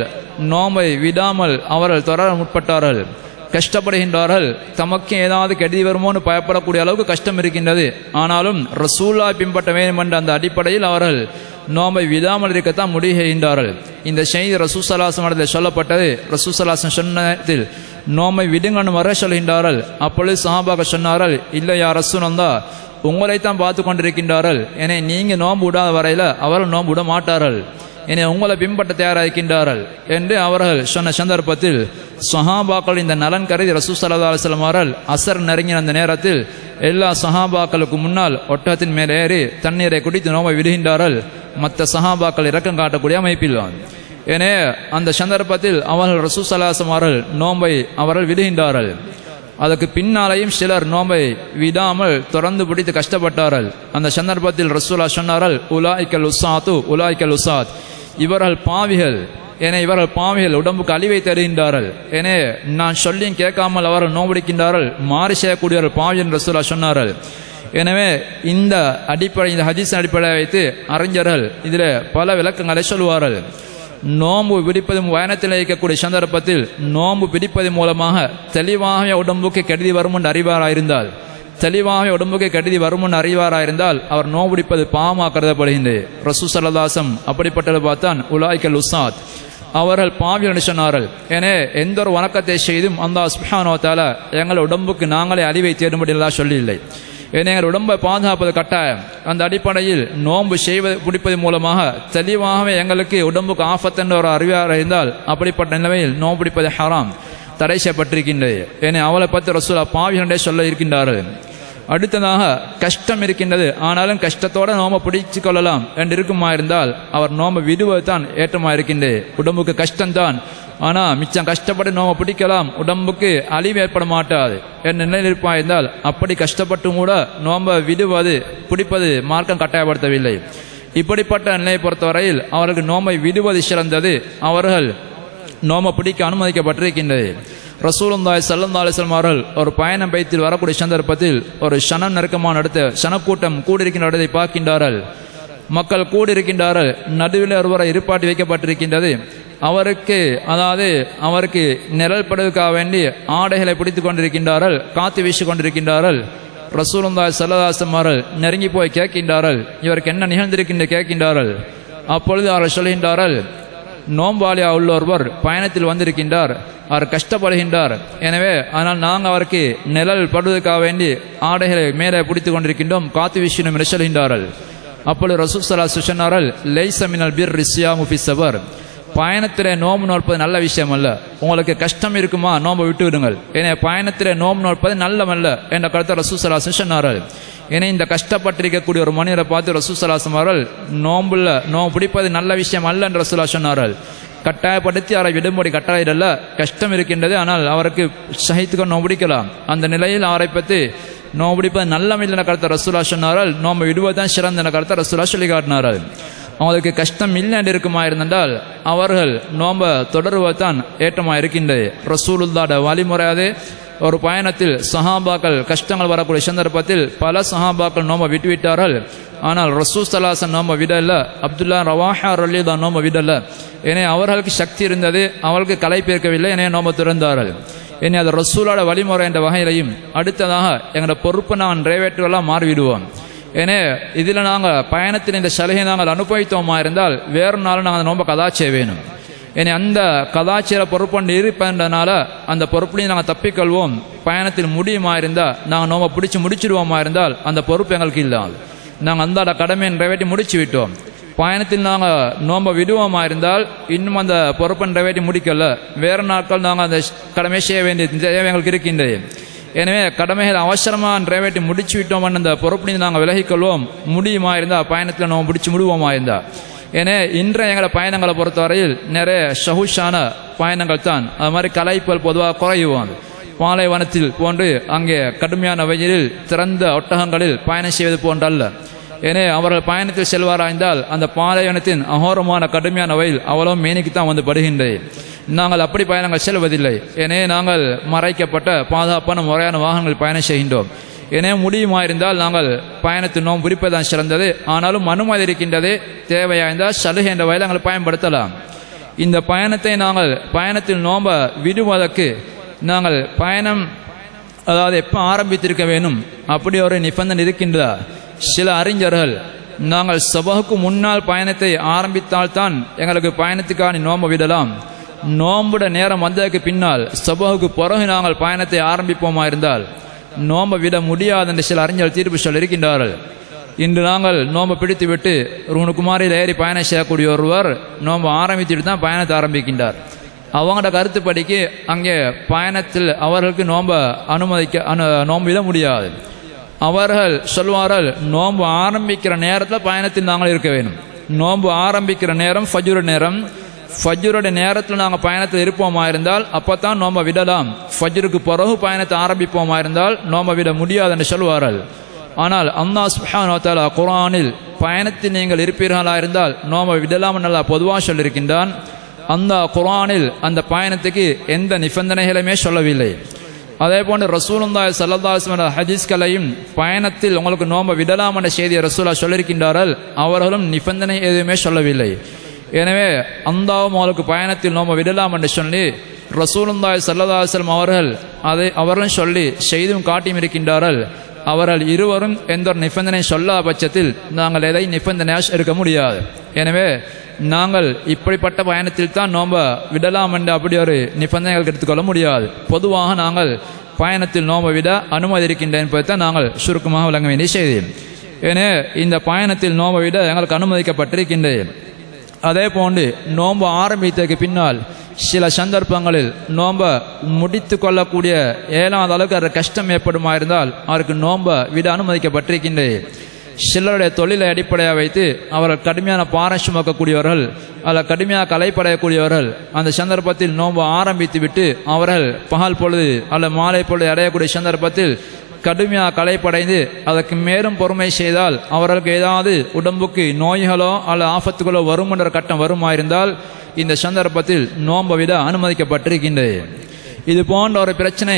நோம்பை விடாமல் அவர்கள் தொடர முற்பட்டார்கள். கஷ்டப்படுகின்றார்கள். தமக்கு ஏதாவது கெடுதி வருமோன்னு பயப்படக்கூடிய அளவுக்கு கஷ்டம் இருக்கின்றது. ஆனாலும் ரசூலுல்லாஹ் பின்பற்ற வேண்டும் என்ற அந்த அடிப்படையில் அவர்கள் நோம்பை விடாமல் இருக்கத்தான் முடிவு செய்கின்றார்கள். இந்த செய்தி ரசூல் ஸல்லல்லாஹு அலைஹி வஸல்லம் சொல்லப்பட்டது. ரசூல் ஸல்லல்லாஹு அலைஹி வஸல்லம் சொன்னதில் நோம்பை விடுங்கன்னு வர சொல்கின்றார்கள். அப்பொழுது சஹாபாக்கள் சொன்னார்கள், இல்லை யா ரசூலல்லாஹ், உங்களைத்தான் பார்த்து கொண்டிருக்கின்றார்கள். எனவே நீங்கள் நோம்பு விடாத வரையில் அவர்கள் நோம்பு விட மாட்டார்கள். என்னை உங்களை பின்பற்ற தயாராக இருக்கின்றார்கள் என்று அவர்கள் சொன்ன சந்தர்ப்பத்தில் சஹாபாக்கள் இந்த நலன் கருதி ரசூல் ஸல்லல்லாஹு அலைஹி வஸல்லம் அவர்கள் அசர் நெருங்கின அந்த நேரத்தில் எல்லா சஹாபாக்களுக்கு முன்னால் ஒட்டகத்தின் மேலே ஏறி தண்ணீரை குடித்து நோம்பை விடுகின்றார்கள். மற்ற சஹாபாக்கள் இரக்கம் காட்டக்கூடிய அமைப்பில். எனவே அந்த சந்தர்ப்பத்தில் அவர்கள் ரசூல் ஸல்லல்லாஹு அலைஹி வஸல்லம் அவர்கள் நோம்பை அவர்கள் விடுகின்றார்கள். அதற்கு பின்னாலேயும் சிலர் நோம்பை விடாமல் தொடர்ந்து பிடித்து கஷ்டப்பட்டார்கள். அந்த சந்தர்ப்பத்தில் ரசூலுல்லாஹ் சொன்னார்கள், உலாய்க்கல் உஸாத்து உலாய்க்கல் உஸாத், இவர்கள் பாவிகள். என இவர்கள் பாவிகள், உடம்புக்கு அழிவை தருகின்றார்கள். என நான் சொல்லியும் கேட்காமல் அவர்கள் நோம்பிடிக்கின்றார்கள், மாறி செய்யக்கூடியவர்கள் பாவி என்று ரசூலுல்லாஹ் சொன்னார்கள். எனவே இந்த அடிப்படை, இந்த ஹதீஸ் அடிப்படையை வைத்து அறிஞர்கள் இதில் பல விளக்கங்களை சொல்வார்கள். நோம்பு பிடிப்பது பயணத்தில் இருக்கக்கூடிய சந்தர்ப்பத்தில் நோம்பு பிடிப்பது மூலமாக தெளிவாக உடம்புக்கு கெடுதி வரும் என்று அறிவாராயிருந்தால், தெளிவாக உடம்புக்கு கெடுதி வரும் என்று அறிவாராயிருந்தால் அவர் நோம்பு பிடிப்பது பாவமாக கருதப்படுகின்றது. ரசூல் ஸல்லல்லாஹு அலைஹி வஸல்லம் அப்படிப்பட்டது பார்த்தான் உலாய்க்கல் உஸாத், அவர்கள் பாவிகள் என்று சொன்னார்கள். எனவே எந்த ஒரு வணக்கத்தை செய்தும் அல்லாஹ் சுப்ஹானஹு வ தஆலா எங்கள் உடம்புக்கு நாங்களே அழிவை தேடும்படி எல்லாம் சொல்லியில்லை. எங்கள் உடம்பை பாதுகாப்பது கட்டாயம். அந்த அடிப்படையில் நோன்பு செய்வது பிடிப்பது மூலமாக தெளிவாகவே எங்களுக்கு உடம்புக்கு ஆபத்து என்ற ஒரு அறிவாக இருந்தால் அப்படிப்பட்ட நிலைமையில் நோன்பு பிடிப்பது ஹராம், தடை செய்யப்பட்டிருக்கின்றது. ஏன்னா அவளை பற்றி ரசூலுல்லாஹ் பாவிகளே சொல்ல இருக்கின்றார்கள். அடுத்ததாக கஷ்டம் இருக்கின்றது, ஆனாலும் கஷ்டத்தோடு நோம்பை பிடிச்சு கொள்ளலாம் என்று இருக்குமா இருந்தால் அவர் நோம்பை விடுவது தான் ஏற்றமாக இருக்கின்றது. உடம்புக்கு கஷ்டம்தான், ஆனால் மிச்சம் கஷ்டப்பட்டு நோம்பை பிடிக்கலாம், உடம்புக்கு அழிவு ஏற்பட மாட்டாது என்ற நிலையில் இருப்பா இருந்தால் அப்படி கஷ்டப்பட்டும் கூட நோம்பை விடுவது பிடிப்பது மார்க்கம் கட்டாயப்படுத்தவில்லை. இப்படிப்பட்ட நிலையை பொறுத்தவரையில் அவர்களுக்கு நோம்பை விடுவது சிறந்தது, அவர்கள் நோம்பை பிடிக்க அனுமதிக்கப்பட்டிருக்கின்றது. ரசூலுல்லாஹி ஸல்லல்லாஹு அலைஹி வஸல்லம் அவர்கள் ஒரு பயணம் பைத்தில் வரக்கூடிய சந்தர்ப்பத்தில் ஒரு சனம் நெருக்கமான இடத்தை சனக்கூட்டம் கூடியிருக்கின்ற இடத்தை பார்க்கின்றார்கள். மக்கள் கூடியிருக்கின்றார்கள். நடுவில் ஒருவரை இருப்பாட்டி வைக்கப்பட்டிருக்கின்றது. அவருக்கு நிழல் படுவதற்காக வேண்டி ஆடைகளை பிடித்துக் கொண்டிருக்கின்றார்கள், காத்து வீசி கொண்டிருக்கின்றார்கள். ரசூலுல்லாஹி ஸல்லல்லாஹு அலைஹி வஸல்லம் அவர்கள் நெருங்கி போய் கேட்கின்றார்கள், இவருக்கு என்ன நிகழ்ந்திருக்கின்ற கேட்கின்றார்கள். அப்பொழுது அவர்கள் சொல்கின்றார்கள், நோம்பாளியா உள்ள ஒருவர் பயணத்தில் வந்திருக்கின்றார், அவர் கஷ்டப்படுகின்றார். எனவே ஆனால் நாங்கள் அவருக்கு நிழல் படுவதற்காக வேண்டி ஆடைகளை மேலே பிடித்துக் கொண்டிருக்கின்றோம், காத்து வீசினோம் என்று சொல்கின்றார்கள். அப்பொழுது ரசூல் ஸல்லல்லாஹு அலைஹி வஸல்லம் சொன்னார்கள், லைஸ மினல் பிர்ரி ஸியாமு ஃபி ஸஃபர், பயணத்திலே நோம்பு நோற்பது நல்ல விஷயம் அல்ல. உங்களுக்கு கஷ்டம் இருக்குமா நோம்பை விட்டு விடுங்கள். ஏன்னா பயணத்திலே நோம்பு நோற்பது நல்லமல்ல என்ற கருத்தை ரசூல் ஸல்லல்லாஹு அலைஹி வஸல்லம் சொன்னார்கள். ஏன்னா இந்த கஷ்டப்பட்டிருக்கக்கூடிய ஒரு மனிதரை பார்த்து ரசூல் ஸல்லல்லாஹு அலைஹி வஸல்லம் அவர்கள் நோம்பு பிடிப்பது நல்ல விஷயம் அல்ல என்று ரசூலுல்லாஹ் சொன்னார்கள். கட்டாயப்படுத்தி அவரை விடும்படி கட்டாயிடல்ல, கஷ்டம் இருக்கின்றது, ஆனால் அவருக்கு சகித்துக்க நோம்பு பிடிக்கலாம். அந்த நிலையில் அவரை பற்றி நோம்பு பிடிப்பது நல்லமில்லை என்ற கருத்தை ரசூலுல்லாஹ் சொன்னார்கள். நோம்பை விடுவதுதான் சிறந்த என்ற கருத்தை ரசூலுல்லாஹ் சொல்லி காட்டினார்கள். அவங்களுக்கு கஷ்டம் இல்லை என்று இருக்குமா இருந்தால் அவர்கள் நோம்பை தொடருவதுதான் ஏற்றமாக இருக்கின்றது. ரசூலுல்லாஹ்வுடைய வழிமுறையாவது ஒரு பயணத்தில் சஹாபாக்கள் கஷ்டங்கள் வரக்கூடிய சந்தர்ப்பத்தில் பல சஹாபாக்கள் நோம்பை விட்டுவிட்டார்கள். ஆனால் ரசூல் ஸல்லல்லாஹு அலைஹி வஸல்லம் நோம்பை விடல. அப்துல்லா ரவாஹா ரலியல்லாஹு நோம்பை விடல. ஏனே அவர்களுக்கு சக்தி இருந்தது, அவர்களுக்கு களைப்பேற்கவில்லை, எனவே நோம்பை திறந்தார்கள். இனி அது ரசூலோட வழிமுறை என்ற வகையிலையும் அடுத்ததாக எங்களோட பொறுப்பு நாங்கள் நிறைவேற்றுவெல்லாம் மாறிவிடுவோம். ஏனே இதில் நாங்கள் பயணத்தில் இந்த சலுகை நாங்கள் அனுபவித்தோமா இருந்தால் வேறு நாள் நாங்கள் நோம்பை கதாச்சிய வேணும். ஏனே அந்த கதாச்சியர பொறுப்பொண்டு இருப்பதனால அந்த பொறுப்புலையும் நாங்கள் தப்பிக்கொள்வோம். பயணத்தில் முடியுமா இருந்தால் நாங்கள் நோம்பை பிடிச்சி முடிச்சிடுவோமா இருந்தால் அந்த பொறுப்பு எங்களுக்கு இல்லாது நாங்கள் அந்த கடமையை நிறைவேற்றி முடிச்சு விட்டோம். பயணத்தில் நாங்கள் நோம்பை விடுவோமா இருந்தால் இன்னும் அந்த பொறுப்பை நிறைவேற்றி முடிக்கல, வேறு நாட்கள் நாங்கள் அந்த கடமையை செய்ய வேண்டிய தேவை எங்களுக்கு இருக்கின்றது. எனவே கடமைகள் அவசரமாக நிறைவேற்றி முடிச்சு விட்டோம். அந்த பொறுப்புலையும் நாங்கள் விலகிக்கொள்வோம். முடியுமா இருந்தால் பயணத்தில் நோம்பு பிடிச்சி விடுவோமா இருந்தால். ஏன்னா இன்றைய எங்களை பயணங்களை பொறுத்தவரையில் நிறைய ஷஹூஷான பயணங்கள் தான். அது மாதிரி கலைப்புகள் பொதுவாக குறையுவோம். பாலைவனத்தில் போன்று அங்கே கடுமையான வெயிலில் திறந்த ஒட்டகங்களில் பயணம் செய்வது போன்றல்ல. ஏனே அவர்கள் பயணத்தில் செல்வாராய்ந்தால் அந்த பாலைவனத்தின் அகோரமான கடுமையான வெயில் அவ்வளவு மேனிக்குத்தான் வந்து படுகின்றது. நாங்கள் அப்படி பயணங்கள் செல்வதில்லை. ஏனே நாங்கள் மறைக்கப்பட்ட பாதுகாப்பான முறையான வாகனங்கள் பயணம் செய்கின்றோம். ஏனே முடியுமா இருந்தால் நாங்கள் பயணத்தில் நோம்பு பிடிப்பதுதான் சிறந்தது. ஆனாலும் அனுமதி இருக்கின்றது, தேவையாய்ந்தால் சலுகை என்ற வகையில் நாங்கள் பயன்படுத்தலாம். இந்த பயணத்தை நாங்கள் பயணத்தில் நோம்பை விடுவதற்கு நாங்கள் பயணம் அதாவது எப்போ ஆரம்பித்திருக்க வேணும் அப்படி ஒரு நிபந்தனை இருக்கின்றதா? சில அறிஞர்கள் நாங்கள் சபகுக்கு முன்னால் பயணத்தை ஆரம்பித்தால்தான் எங்களுக்கு பயணத்துக்கான நோம்பை விடலாம், நோம்புட நேரம் வந்ததுக்கு பின்னால் சபகுக்கு பிறகு நாங்கள் பயணத்தை ஆரம்பிப்போமா இருந்தால் நோம்பை விட முடியாது என்று சில அறிஞர்கள் தீர்ப்பு சொல்லியிருக்கின்றார்கள். இன்று நாங்கள் நோம்பை பிடித்து விட்டு ருகுணுக்குமாரில் ஏறி பயணம் செய்யக்கூடிய ஒருவர் நோம்பை ஆரம்பித்துட்டு தான் பயணத்தை ஆரம்பிக்கின்றார். அவங்களோட கருத்துப்படிக்கு அங்கே பயணத்தில் அவர்களுக்கு நோம்பை நோம்பு விட முடியாது. அவர்கள் சொல்வார்கள் நோம்பு ஆரம்பிக்கிற நேரத்தில் பயணத்தில் நாங்கள் இருக்க வேண்டும். நோம்பு ஆரம்பிக்கிற நேரம் ஃபஜ்ர் நேரம், ஃபஜ்ருடைய நேரத்தில் நாங்கள் பயணத்தில் இருப்போமா இருந்தால் அப்போ தான் நோம்பை விடலாம். ஃபஜ்ருக்கு பிறகு பயணத்தை ஆரம்பிப்போமா இருந்தால் நோம்பை விட முடியாது என்று சொல்வார்கள். ஆனால் அல்லாஹ் சுப்ஹானஹு வ தஆலா குர்ஆனில் பயணத்தில் நீங்கள் இருப்பீர்களா இருந்தால் நோம்பை விடலாம் என்று அல்லாஹ் பொதுவாக சொல்லியிருக்கின்றான். அந்த குர்ஆனில் அந்த பயணத்துக்கு எந்த நிபந்தனைகளுமே சொல்லவில்லை. அதே போன்று ரசூலுல்லாஹி ஸல்லல்லாஹு அலைஹி வஸல்லம் ஹதீஸ்களையும் பயணத்தில் உங்களுக்கு நோம்பை விடலாம் என்ற செய்தியை ரசூலுல்லாஹ் சொல்லியிருக்கின்றார்கள். அவர்களும் நிபந்தனை எதுவுமே சொல்லவில்லை. எனவே அல்லாஹ்வும் அவர்களுக்கு பயணத்தில் நோம்பை விடலாம் என்று சொல்லி ரசூலுல்லாஹி ஸல்லல்லாஹு அலைஹி வஸல்லம் அவர்களும் சொல்லி செய்தும் காட்டியும் இருக்கின்றார்கள். அவர்கள் இருவரும் எந்த ஒரு நிபந்தனை சொல்லாத பட்சத்தில் நாங்கள் எதை நிபந்தனையாக இருக்க முடியாது. எனவே நாங்கள் இப்படிப்பட்ட பயணத்தில் தான் நோம்பை விடலாம் என்று அப்படி ஒரு நிபந்தனைகள் எடுத்துக்கொள்ள முடியாது. பொதுவாக நாங்கள் பயணத்தில் நோம்பை விட அனுமதி இருக்கின்ற என்பதை தான் நாங்கள் சுருக்கமாக விளங்க வேண்டிய செய்தி. ஏனே இந்த பயணத்தில் நோம்பை விட எங்களுக்கு அனுமதிக்கப்பட்டிருக்கின்றது. அதே போன்று நோம்பு ஆரம்பித்ததுக்கு பின்னால் சில சந்தர்ப்பங்களில் நோம்பை முடித்து கொள்ளக்கூடிய ஏழாவது அளவுக்கு அது கஷ்டம் ஏற்படுமா இருந்தால் அவருக்கு நோம்பை விட அனுமதிக்கப்பட்டிருக்கின்றது. சிலருடைய தொழிலை அடிப்படையாக வைத்து அவர்கள் கடுமையான பாரம் சுமக்கக்கூடியவர்கள் அல்ல கடுமையாக கலைப்படையக்கூடியவர்கள் அந்த சந்தர்ப்பத்தில் நோம்பு ஆரம்பித்து விட்டு அவர்கள் பகல் பொழுது அல்ல மாலை பொழுது அடையக்கூடிய சந்தர்ப்பத்தில் கடுமையாக களைப்படைந்து அதற்கு மேலும் பொறுமை செய்தால் அவர்களுக்கு ஏதாவது உடம்புக்கு நோய்களோ அல்ல ஆபத்துகளோ வரும் என்ற கட்டம் வருமாயிருந்தால் இந்த சந்தர்ப்பத்தில் நோம்பை விட அனுமதிக்கப்பட்டிருக்கின்றது. இது போன்ற ஒரு பிரச்சனை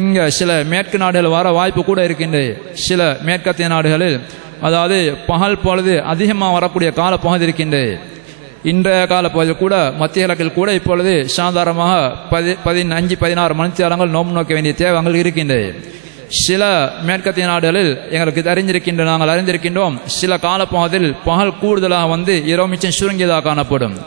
இங்கே சில மேற்கு நாடுகள் வர வாய்ப்பு கூட இருக்கின்றது. சில மேற்கத்திய நாடுகளில் அதாவது பகல் பொழுது அதிகமாக வரக்கூடிய காலப்பகுதி இருக்கின்றது. இன்றைய காலப்பகுதியில் கூட மத்திய கிழக்கில் கூட இப்பொழுது சாதாரணமாக 15-16 மணித்தியாலங்கள் நோம்பு நோக்க வேண்டிய தேவை அங்களுக்கு இருக்கின்றது. சில மேற்கத்திய நாடுகளில் எங்களுக்கு நாங்கள் அறிந்திருக்கின்றோம் சில காலப்பகுதியில் பகல் கூடுதலாக வந்து இரவு மிச்சம் சுருங்கியதாக காணப்படும்.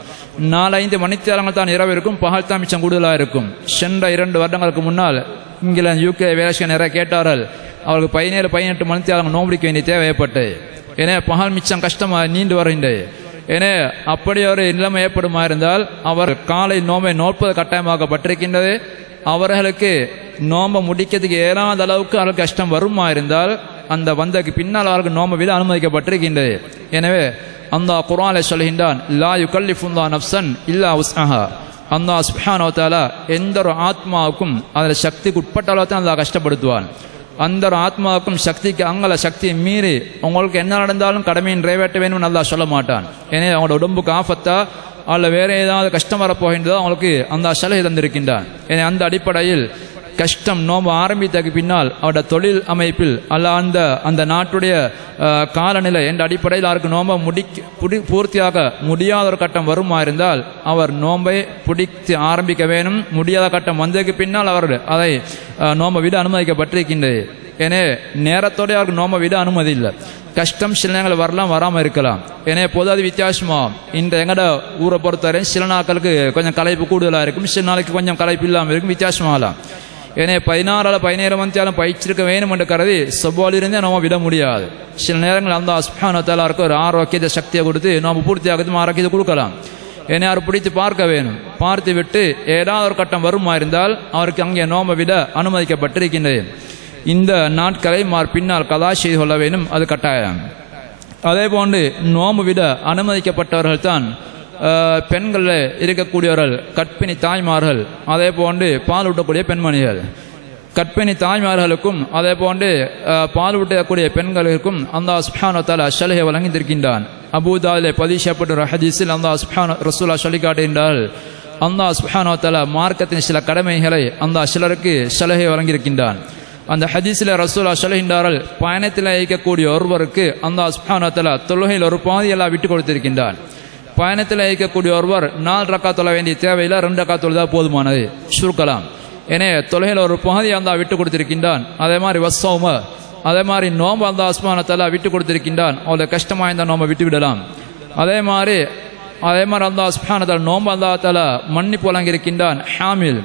4-5 மணித்தியாலங்கள் தான் இரவு இருக்கும், பகல் தான் மிச்சம் கூடுதலாக இருக்கும். சென்ற 2 வருடங்களுக்கு முன்னால் இங்கிலாந்து UK வேலைக்கு நிறைய கேட்டார்கள். அவர்களுக்கு 17-18 மணித்தியாலங்கள் நோம்பிக்க வேண்டிய தேவை ஏற்பட்டு. ஏன்னா பகல் மிச்சம் கஷ்டமாக நீண்டு வருகின்றது. ஏனே அப்படி ஒரு நிலைமை ஏற்படுமா இருந்தால் அவர் காலை நோம்பை நோற்பது கட்டாயமாக்கப்பட்டிருக்கின்றது. அவர்களுக்கு நோம்பை முடிக்கிறதுக்கு ஏறாத அளவுக்கு அவர்களுக்கு கஷ்டம் வருமா இருந்தால் அந்த வந்தக்கு பின்னால் அவர்களுக்கு நோம்பை விட அனுமதிக்கப்பட்டிருக்கின்றது. எனவே அல்லாஹ் குர்ஆனிலே சொல்கின்றான், லா யுகல்லிஃபுல்லாஹு நஃப்ஸன் இல்லா உஸ்அஹா. அல்லாஹ் சுப்ஹானஹு வ தஆலா எந்த ஒரு ஆத்மாவுக்கும் அதில் சக்திக்கு உட்பட்ட அளவு தான் அல்லாஹ் கஷ்டப்படுத்துவான். அந்த ஒரு ஆத்மாவுக்கும் சக்திக்கு அங்கல சக்தியை மீறி உங்களுக்கு என்ன நடந்தாலும் கடமையை நிறைவேற்ற வேணும்னு அல்லாஹ் சொல்ல மாட்டான். ஏன்னா அவங்களோட உடம்புக்கு ஆபத்தா அல்ல வேற ஏதாவது கஷ்டம் வரப்போகின்றதோ அவங்களுக்கு அந்த சலுகை தந்திருக்கின்றான். ஏன்னா அந்த அடிப்படையில் கஷ்டம் நோம்பு ஆரம்பித்ததுக்கு பின்னால் அவருடைய தொழில் அமைப்பில் அல்ல அந்த நாட்டுடைய காலநிலை என்ற அடிப்படையில் அவருக்கு நோம்பை பூர்த்தியாக முடியாத ஒரு கட்டம் வருமா இருந்தால் அவர் நோம்பை பிடித்து ஆரம்பிக்க வேணும். முடியாத கட்டம் வந்ததுக்கு பின்னால் அவர் அதை நோம்பை விட அனுமதிக்கப்பட்டிருக்கின்றது. ஏனே நேரத்தோட அவருக்கு நோம்பை விட அனுமதி இல்லை. கஷ்டம் சில நேரங்கள் வரலாம், வராமல் இருக்கலாம். ஏன்னா பொது அது வித்தியாசமாகும். இந்த எங்கட ஊரை பொறுத்தவரை சில நாட்களுக்கு கொஞ்சம் களைப்பு கூடுதலாக இருக்கும், சில நாளைக்கு கொஞ்சம் களைப்பு இல்லாமல் இருக்கும், வித்தியாசமாகலாம். ஏன்னா 16 மணித்தாலும் பயிற்சிருக்க வேணும் என்று கருதி செவ்வாலிருந்தே நம்ம விட முடியாது. சில நேரங்கள் அந்த சுப்ஹானஹு வ தஆலாவுக்கு ஒரு ஆரோக்கியத்தை சக்தியை கொடுத்து நம்ம பூர்த்தியாகத்தும் ஆரோக்கியத்தை கொடுக்கலாம். ஏன்னா அவர் பிடித்து பார்க்க வேணும். பார்த்து விட்டு ஏதாவது ஒரு கட்டம் வருமா இருந்தால் அவருக்கு அங்கே நோம்பை விட அனுமதிக்கப்பட்டிருக்கின்றது. இந்த நாட்களை பின்னால் கதா செய்து கொள்ள வேண்டும், அது கட்டாயம். அதே போன்று நோம்பு விட அனுமதிக்கப்பட்டவர்கள் தான் பெண்களில் இருக்கக்கூடியவர்கள், கற்பிணி தாய்மார்கள், அதே போன்று பால் ஊட்டக்கூடிய பெண்மணிகள். கற்பிணி தாய்மார்களுக்கும் அதே போன்று பால் ஊட்டக்கூடிய பெண்களுக்கும் அல்லாஹ் சுப்ஹானஹு வ தஆலா சலுகை வழங்கியிருக்கின்றான். அபூதாவிலே பதிவு செய்யப்பட்ட ஹதீஸில் அல்லாஹ் சுப்ஹானஹு ரசூலுல்லாஹ் சொல்லி காட்டுகின்றார்கள், அல்லாஹ் சுப்ஹானஹு வ தஆலா மார்க்கத்தின் சில கடமைகளை அல்லாஹ் சிலருக்கு சலுகை வழங்கியிருக்கின்றான். அந்த ஹதீஸில் ரசூலுல்லாஹ் சொல்கின்றார்கள், பயணத்தில் இருக்கக்கூடிய ஒருவருக்கு அல்லாஹ் சுப்ஹானஹு வ தஆலா தொழுகையில் ஒரு பாதியெல்லாம் விட்டு கொடுத்திருக்கின்றான். பயணத்தில் இருக்கக்கூடிய ஒருவர் 4 ரக்காத் தொழ வேண்டிய தேவையில்லை, 2 ரக்காத் தொழுதா போதுமானது, சுருக்கலாம். ஏனே தொழுகையில் ஒரு பகுதியை அல்லாஹ் விட்டு கொடுத்திருக்கின்றான். அதே மாதிரி வஸ்ஸௌம, அதே மாதிரி நோம்பு அல்லாஹ் சுப்ஹானஹு வ தஆலா விட்டு கொடுத்திருக்கின்றான். அவளை கஷ்டமாக இருந்தால் நோம்பை விட்டு விடலாம். அதே மாதிரி அல்லாஹ் சுப்ஹானஹு வ தஆலா நோம்பு அல்லாஹ் தஆலா மன்னிப்பு வழங்கியிருக்கின்றான். ஹாமில்,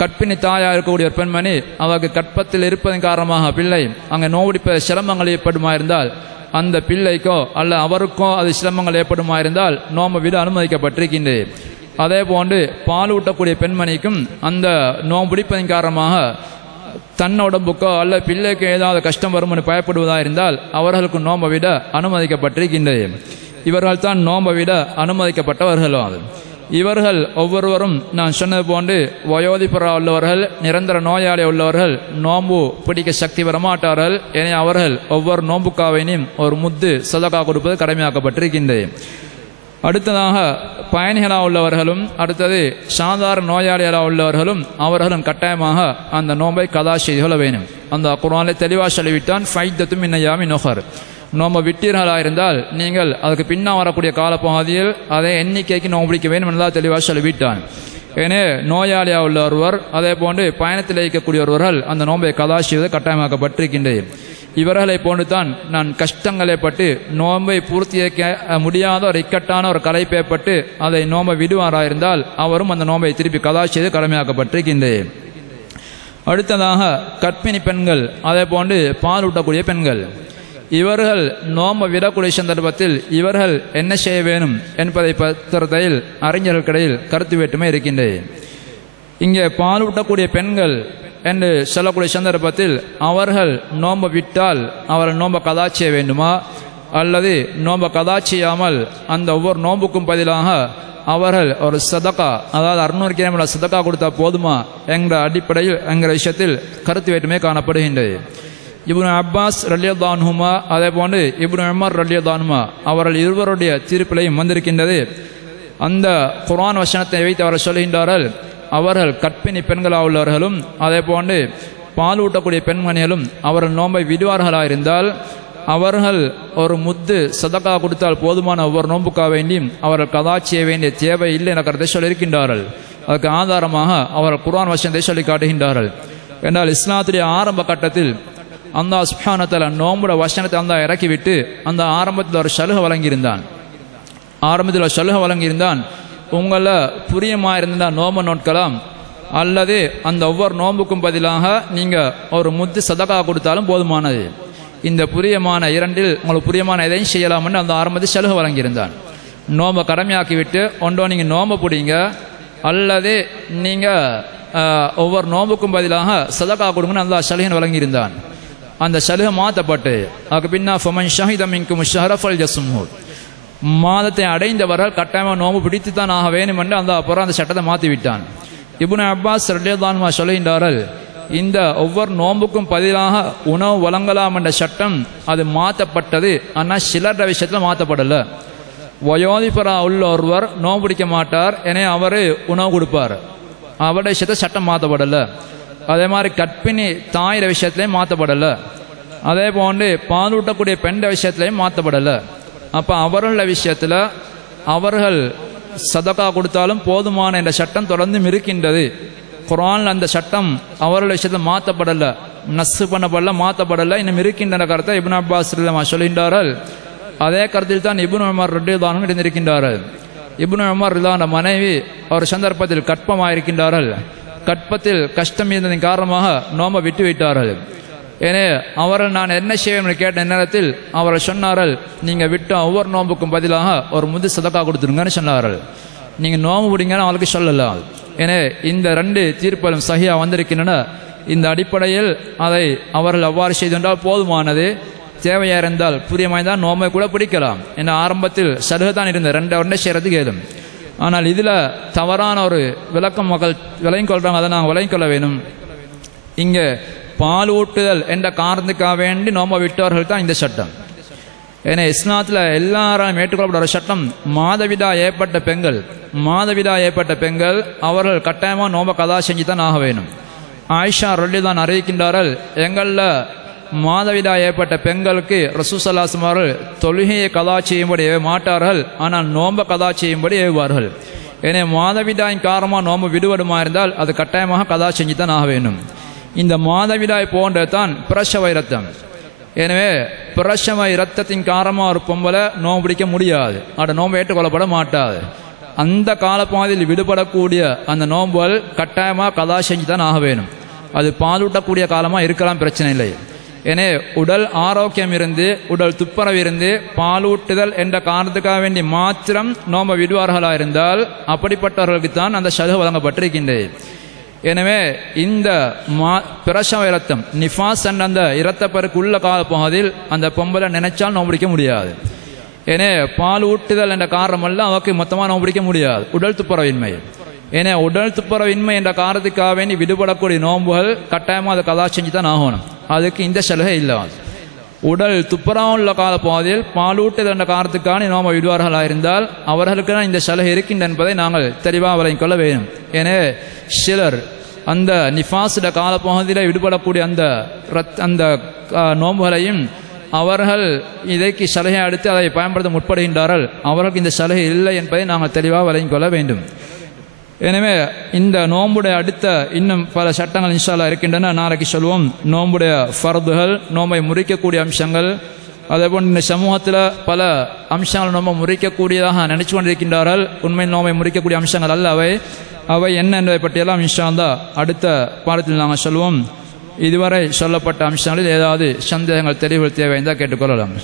கற்பிணி தாயாக இருக்கக்கூடிய ஒரு பெண்மணி அவருக்கு கற்பத்தில் இருப்பதன் காரணமாக பிள்ளை அங்கே நோவடிப்ப சிரமங்கள் ஏற்படுமா இருந்தால் அந்த பிள்ளைக்கோ அல்ல அவருக்கோ அது சிரமங்கள் ஏற்படுமா இருந்தால் நோம்பை விட அனுமதிக்கப்பட்டிருக்கின்றது. அதே போன்று பால் ஊட்டக்கூடிய பெண்மணிக்கும் அந்த நோம்பு பிடிப்பதன் காரணமாக தன் உடம்புக்கோ அல்ல பிள்ளைக்கோ ஏதாவது கஷ்டம் வரும் என்று பயப்படுவதாக இருந்தால் அவர்களுக்கு நோம்பை விட அனுமதிக்கப்பட்டிருக்கின்றது. இவர்கள் தான் நோம்பை விட அனுமதிக்கப்பட்டவர்களும். இவர்கள் ஒவ்வொருவரும் நான் சொன்னது போன்று வயோதிபரா உள்ளவர்கள், நிரந்தர நோயாளி உள்ளவர்கள் நோம்பு பிடிக்க சக்தி வரமாட்டார்கள். என அவர்கள் ஒவ்வொரு நோம்புக்காவையும் ஒரு முத்து சதகா கொடுப்பது கடமையாக்கப்பட்டிருக்கின்றது. அடுத்ததாக பயணிகளாக உள்ளவர்களும், அடுத்தது சாதாரண நோயாளிகளாக உள்ளவர்களும் அவர்களும் கட்டாயமாக அந்த நோம்பை கதா செய்து கொள்ள வேண்டும். அந்த குர்ஆனில் தெளிவாக சொல்லிவிட்டான், ஃபைதத்தும் மின்னயாமி நுஹர். நோம்பை விட்டீர்களாக இருந்தால் நீங்கள் அதுக்கு பின்னால் வரக்கூடிய காலப்பகுதியில் அதை எண்ணிக்கைக்கு நோம்பு பிடிக்க வேண்டும் என்றால் தெளிவாக சொல்லிவிட்டான். ஏனே நோயாளியாக உள்ள ஒருவர், அதே போன்று பயணத்தில் இருக்கக்கூடிய ஒருவர்கள் அந்த நோம்பை கதா செய்வது கட்டாயமாக்கப்பட்டிருக்கின்றது. இவர்களை போன்று தான் நான் கஷ்டங்களை பட்டு நோம்பை பூர்த்தியாக்க முடியாத ஒரு இக்கட்டான ஒரு கலைப்பை பட்டு அதை நோம்பை விடுவாராக இருந்தால் அவரும் அந்த நோம்பை திருப்பி கதா செய்து கடமையாக்கப்பட்டிருக்கின்றது. அடுத்ததாக கற்பிணி பெண்கள், அதே போன்று பால் ஊட்டக்கூடிய பெண்கள், இவர்கள் நோம்பை விடக்கூடிய சந்தர்ப்பத்தில் இவர்கள் என்ன செய்ய வேணும் என்பதை பற்றியில் அறிஞர்களுக்கிடையில் கருத்து வேற்றுமை இருக்கின்றது. இங்கே பால் ஊட்டக்கூடிய பெண்கள் என்று சொல்லக்கூடிய சந்தர்ப்பத்தில் அவர்கள் நோம்பை விட்டால் அவர்கள் நோம்பை கதா செய்ய வேண்டுமா, அல்லது நோம்பை கதா செய்யாமல் அந்த ஒவ்வொரு நோம்புக்கும் பதிலாக அவர்கள் ஒரு சதகா, அதாவது 600 கிராம் சதகா கொடுத்தா போதுமா என்ற அடிப்படையில் என்கிற விஷயத்தில் கருத்து வேற்றுமை காணப்படுகின்றது. இப்னு அப்பாஸ் ரலியல்லாஹு அன்ஹுமா, அதே போன்று இப்னு உமர் ரலியல்லாஹு அன்ஹுமா அவர்கள் இருவருடைய தீர்ப்பிலையும் வந்திருக்கின்றது. அந்த குர்ஆன் வசனத்தை வைத்து அவர்கள் சொல்கின்றார்கள், அவர்கள் கற்பிணி பெண்களாக உள்ளவர்களும் அதே போன்று பால் ஊட்டக்கூடிய பெண்மணிகளும் அவர்கள் நோம்பை விடுவார்களாக இருந்தால் அவர்கள் ஒரு முத்து சதகா கொடுத்தால் போதுமான ஒவ்வொரு நோம்புக்காக வேண்டியும் அவர்கள் கதா செய்ய வேண்டிய தேவை இல்லை என்ற கருத்தை சொல்லியிருக்கின்றார்கள். அதுக்கு ஆதாரமாக அவர்கள் குர்ஆன் வசனத்தை சொல்லி காட்டுகின்றார்கள். என்றால் இஸ்லாத்துடைய ஆரம்ப கட்டத்தில் அல்லாஹ் சுப்ஹானஹு வ தஆலா நோம்புட வசனத்தை அல்லாஹ் இறக்கிவிட்டு அந்த ஆரம்பத்தில் ஒரு சலுகை வழங்கியிருந்தான். உங்களை புரியமாக இருந்தால் நோம்பை நோட்கலாம், அல்லது அந்த ஒவ்வொரு நோம்புக்கும் பதிலாக நீங்கள் ஒரு முத்து சதகா கொடுத்தாலும் போதுமானது. இந்த புரியமான இரண்டில் உங்களுக்கு புரியமான எதையும் செய்யலாம் என்று அந்த ஆரம்பத்தில் சலுகை வழங்கியிருந்தான். நோம்பை கடமையாக்கி விட்டு ஒன்றோ நீங்கள் நோம்பை பிடிங்க, அல்லது நீங்கள் ஒவ்வொரு நோம்புக்கும் பதிலாக சதகா கொடுங்கன்னு அல்லாஹ் சலுகை வழங்கியிருந்தான். அந்த சலுகை மாற்றப்பட்டு அதுக்கு பின்னா ஃபமன் ஷஹிதமின்கும் ஷஹரஃபல் ஜஸ்மு, மாதத்தை அடைந்தவர்கள் கட்டாயமாக நோம்பு பிடித்து தான் ஆக வேணும் என்று அந்த அப்புறம் அந்த சட்டத்தை மாற்றி விட்டான். இப்னு அப்பாஸ் ரலியல்லாஹு அன்ஹு சொல்லுகின்றார்கள், இந்த ஒவ்வொரு நோம்புக்கும் பதிலாக உணவு வழங்கலாம் என்ற சட்டம் அது மாற்றப்பட்டது. ஆனால் சிலர் விஷயத்தில் மாற்றப்படலை. வயோதிபரா உள்ள ஒருவர் நோம்பு பிடிக்க மாட்டார், எனவே அவர் உணவு கொடுப்பார், அவருடைய விஷயத்தை சட்டம் மாற்றப்படலை. அதே மாதிரி கற்பிணி தாயிர விஷயத்துலையும் மாற்றப்படலை. அதே போன்று பாலூட்டக்கூடிய பெண்ட விஷயத்துலையும் மாற்றப்படலை. அப்போ அவர்கள விஷயத்தில் அவர்கள் சதகா கொடுத்தாலும் போதுமான என்ற சட்டம் தொடர்ந்து இருக்கின்றது. குர்ஆனில் அந்த சட்டம் அவர்கள் விஷயத்தில் மாற்றப்படலை, நஸ்ஸு பண்ணப்படல, மாற்றப்படலை, இன்னும் இருக்கின்ற கருத்தை இப்னு அப்பாஸ் சொல்கின்றார்கள். அதே கருத்தில் தான் இப்னு உமர் ரலியல்லாஹு அன்ஹு இருந்திருக்கின்றார்கள். இப்னு உமர் ரலியல்லாஹு மனைவி ஒரு சந்தர்ப்பத்தில் கற்பமாயிருக்கின்றார்கள். கற்பத்தில் கஷ்டம் இருந்ததின் காரணமாக நோம்பை விட்டு விட்டார்கள். ஏனே அவர்கள் நான் என்ன செய்வேன் என்று கேட்ட நேரத்தில் அவர்கள் சொன்னார்கள், நீங்கள் விட்ட ஒவ்வொரு நோம்புக்கும் பதிலாக ஒரு முது சதக்கா கொடுத்துருங்கன்னு சொன்னார்கள். நீங்கள் நோம்பு பிடிங்கன்னு அவங்களுக்கு சொல்லலாம். ஏனே இந்த 2 தீர்ப்புகளும் சஹிஹா வந்திருக்கின்றன. இந்த அடிப்படையில் அதை அவர்கள் அவ்வாறு செய்துகொண்டால் போதுமானது. தேவையாக இருந்தால் புரியமாய்ந்தால் நோம்பை கூட பிடிக்கலாம். ஏன்னா ஆரம்பத்தில் சலுகை தான் இருந்த 2 செய்கிறதுக்கு ஏதும். ஆனால் இதில் தவறான ஒரு விளக்கம் மக்கள் விளங்கிக் கொள்கிறாங்க, அதை நாங்கள் விளங்கிக் கொள்ள வேணும். இங்கே பால் ஊட்டுதல் என்ற காரணத்துக்காக வேண்டி நோம்பை விட்டவர்கள் தான் இந்த சட்டம். ஏன்னா இஸ்லாத்தில் எல்லாரும் ஏற்றுக்கொள்ளப்பட்ட ஒரு சட்டம், மாதவிடா ஏற்பட்ட பெண்கள் அவர்கள் கட்டாயமாக நோம்பை கதா செஞ்சு தான் ஆக வேணும். ஆயிஷா ரலியல்லாஹு அன்ஹா அறிவிக்கின்றார்கள், எங்களில் மாதவிடா ஏற்பட்ட பெண்களுக்கு ரசூலுல்லாஹி ஸல்லல்லாஹு அலைஹி வஸல்லம் அவர்கள் தொழுகையை கதா செய்யும்படி ஏவ மாட்டார்கள், ஆனால் நோம்பை கதா செய்யும்படி ஏவுவார்கள். ஏன்னா மாதவிடாயின் காரணமாக நோம்பு விடுபடுமா இருந்தால் அது கட்டாயமாக கதா செஞ்சு தான் ஆக வேண்டும். இந்த மாதவிடாய் போன்ற தான் பிரசவ இரத்தம். எனவே பிரசவ இரத்தத்தின் காரணமாக ஒரு பொம்பளை நோம்பு பிடிக்க முடியாது, அந்த நோம்பு ஏற்றுக்கொள்ளப்பட மாட்டாது. அந்த காலப்பகுதியில் விடுபடக்கூடிய அந்த நோம்புகள் கட்டாயமாக கதா செஞ்சு தான் ஆக வேணும். அது பாலூட்டக்கூடிய காலமாக இருக்கலாம், பிரச்சனை இல்லை. எனவே உடல் ஆரோக்கியம் இருந்து உடல் துப்புரவு இருந்து பாலூட்டுதல் என்ற காரணத்துக்காக வேண்டி மாத்திரம் நோம்பை விடுவார்களாக இருந்தால் அப்படிப்பட்டவர்களுக்கு தான் அந்த சலுகை வழங்கப்பட்டிருக்கின்றது. எனவே இந்த பிரசவ இரத்தம் நிஃபாஸ் என்ற அந்த இரத்தப்பருக்கு உள்ள காலப்பகுதியில் அந்த பொம்பளை நினைச்சால் நோம்பு பிடிக்க முடியாது. ஏனே பால் ஊட்டுதல் என்ற காரணமல்ல அவருக்கு மொத்தமாக நோம்பு பிடிக்க முடியாது, உடல் துப்புரவின்மை. ஏன்னா உடல் துப்புரவின்மை என்ற காரணத்துக்காக வேண்டி விடுபடக்கூடிய நோம்புகள் கட்டாயமாக அதை கதா செஞ்சு தான் ஆகணும். அதுக்கு இந்த சலுகை இல்லாது. உடல் துப்புரவு உள்ள காலப்பகுதியில் பாலூட்டுதல் என்ற காரணத்துக்கான நோம்பை விடுவார்களாக இருந்தால் அவர்களுக்கு தான் இந்த சலுகை இருக்கின்ற என்பதை நாங்கள் தெளிவாக விளங்கிக் கொள்ள வேண்டும். எனவே சிலர் அந்த நிஃபாஸுட காலப்பகுதியில் விடுபடக்கூடிய அந்த நோம்புகளையும் அவர்கள் இதற்கு சலுகை அடுத்து அதை பயன்படுத்த முற்படுகின்றார்கள். அவர்களுக்கு இந்த சலுகை இல்லை என்பதை நாங்கள் தெளிவாக விளங்கிக் கொள்ள வேண்டும். எனவே இந்த நோம்புடைய அடுத்த இன்னும் பல சட்டங்கள் இன்ஷா அல்லாஹ் இருக்கின்றன, நாளைக்கு சொல்வோம். நோம்புடைய ஃபர்துகள், நோம்பை முறிக்கக்கூடிய அம்சங்கள், அதேபோல் இந்த சமூகத்தில் பல அம்சங்கள் நோம்பை முறிக்கக்கூடியதாக நினைச்சு கொண்டிருக்கின்றார்கள். உண்மையில் நோம்பை முறிக்கக்கூடிய அம்சங்கள் அல்ல அவை என்ன என்பதை பற்றியெல்லாம் இன்ஷா அல்லாஹ் அடுத்த பாடத்தில் நாங்கள் சொல்வோம். இதுவரை சொல்லப்பட்ட அம்சங்களில் ஏதாவது சந்தேகங்கள் தெளிவுகள் தேவை என்றால் கேட்டுக்கொள்ளலாம்.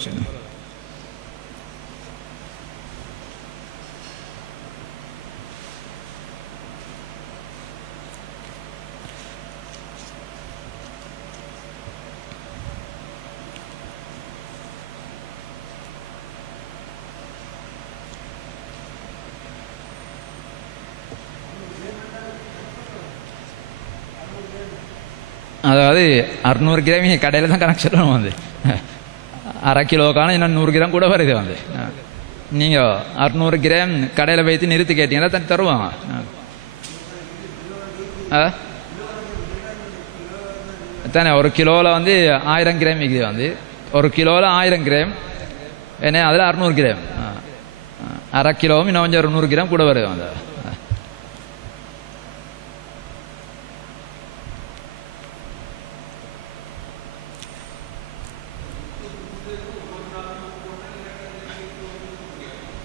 அதாவது 600 கிராம் நீங்கள் கடையில் தான் கணக்கு சொல்லணும். வந்து அரை கிலோக்கான இன்னும் 100 கிராம் கூட வருது. வந்து நீங்கள் 600 கிராம் கடையில் வைத்து நிறுத்தி கேட்டீங்கன்னா தண்ணி தருவாங்க. தானே ஒரு கிலோவில் வந்து 1000 கிராம் விற்கிது. வந்து ஒரு கிலோவில் 1000 கிராம், ஏன்னா அதில் 600 கிராம், அரை கிலோவும் இன்னும் கொஞ்சம் 100 கிராம் கூட வருது. வந்து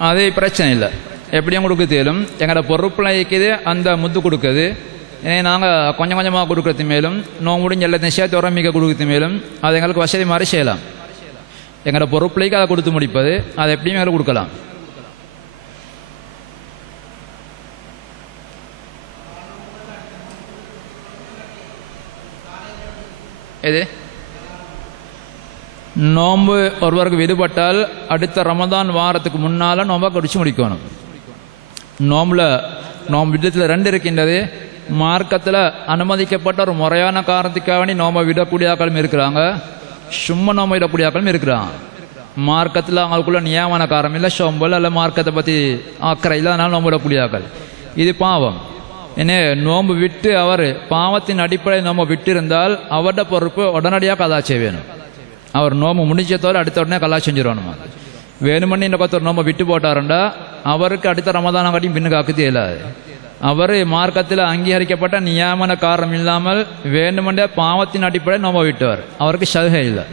அது பிரச்சனை இல்லை, எப்படியும் கொடுக்க தேலும். எங்களோட பொறுப்பில் இருக்குது அந்த முத்து கொடுக்குது. ஏன்னா நாங்கள் கொஞ்சம் கொஞ்சமாக கொடுக்குறது மேலும் நோம்பு முடிஞ்ச எல்லாத்தையும் சேர்த்து உரமிக்க கொடுக்குறது மேலும் அது எங்களுக்கு வசதி மாதிரி செய்யலாம். எங்களோட பொறுப்பிலைக்கு அதை கொடுத்து முடிப்பது, அதை எப்படியும் எங்களுக்கு கொடுக்கலாம். எது நோன்பு ஒருவருக்கு விடுபட்டால் அடுத்த ரமதான் வாரத்துக்கு முன்னால் நோம்பை குடிச்சு முடிக்கணும். நோம்பு விடத்தில் ரெண்டு இருக்கின்றது. மார்க்கத்தில் அனுமதிக்கப்பட்ட ஒரு முறையான காரணத்துக்காக வேண்டி நோம்பை விடக்கூடிய ஆக்களும் இருக்கிறாங்க, சும்மா நோம்பை விடக்கூடிய ஆக்களும் இருக்கிறாங்க. மார்க்கத்தில் அவங்களுக்குள்ள நியமன காரணம் இல்லை, சோம்பல் அல்ல மார்க்கத்தை பற்றி அக்கறை இல்லை, அதனால் நோம்பு விடக்கூடிய ஆக்கள். இது பாவம். என்ன நோம்பு விட்டு அவர் பாவத்தின் அடிப்படையில் நோம்பை விட்டு இருந்தால் அவரோட பொறுப்பு உடனடியாக கதா செய்ய வேணும். அவர் நோம்பு முடிஞ்சதோடு அடுத்த உடனே கல்லா செஞ்சிடணும். வேணுமண்ணி இந்த ஒரு நோம்பை விட்டு போட்டாருண்டா அவருக்கு அடுத்த ரமதானம் காட்டியும் பின்னுக்கு ஆக்குது இயலாது. அவர் மார்க்கத்தில் அங்கீகரிக்கப்பட்ட நியமன காரணம் இல்லாமல் வேணுமெண்டே பாவத்தின் அடிப்படையில் நோம்பை விட்டவர், அவருக்கு சலுகை இல்லை.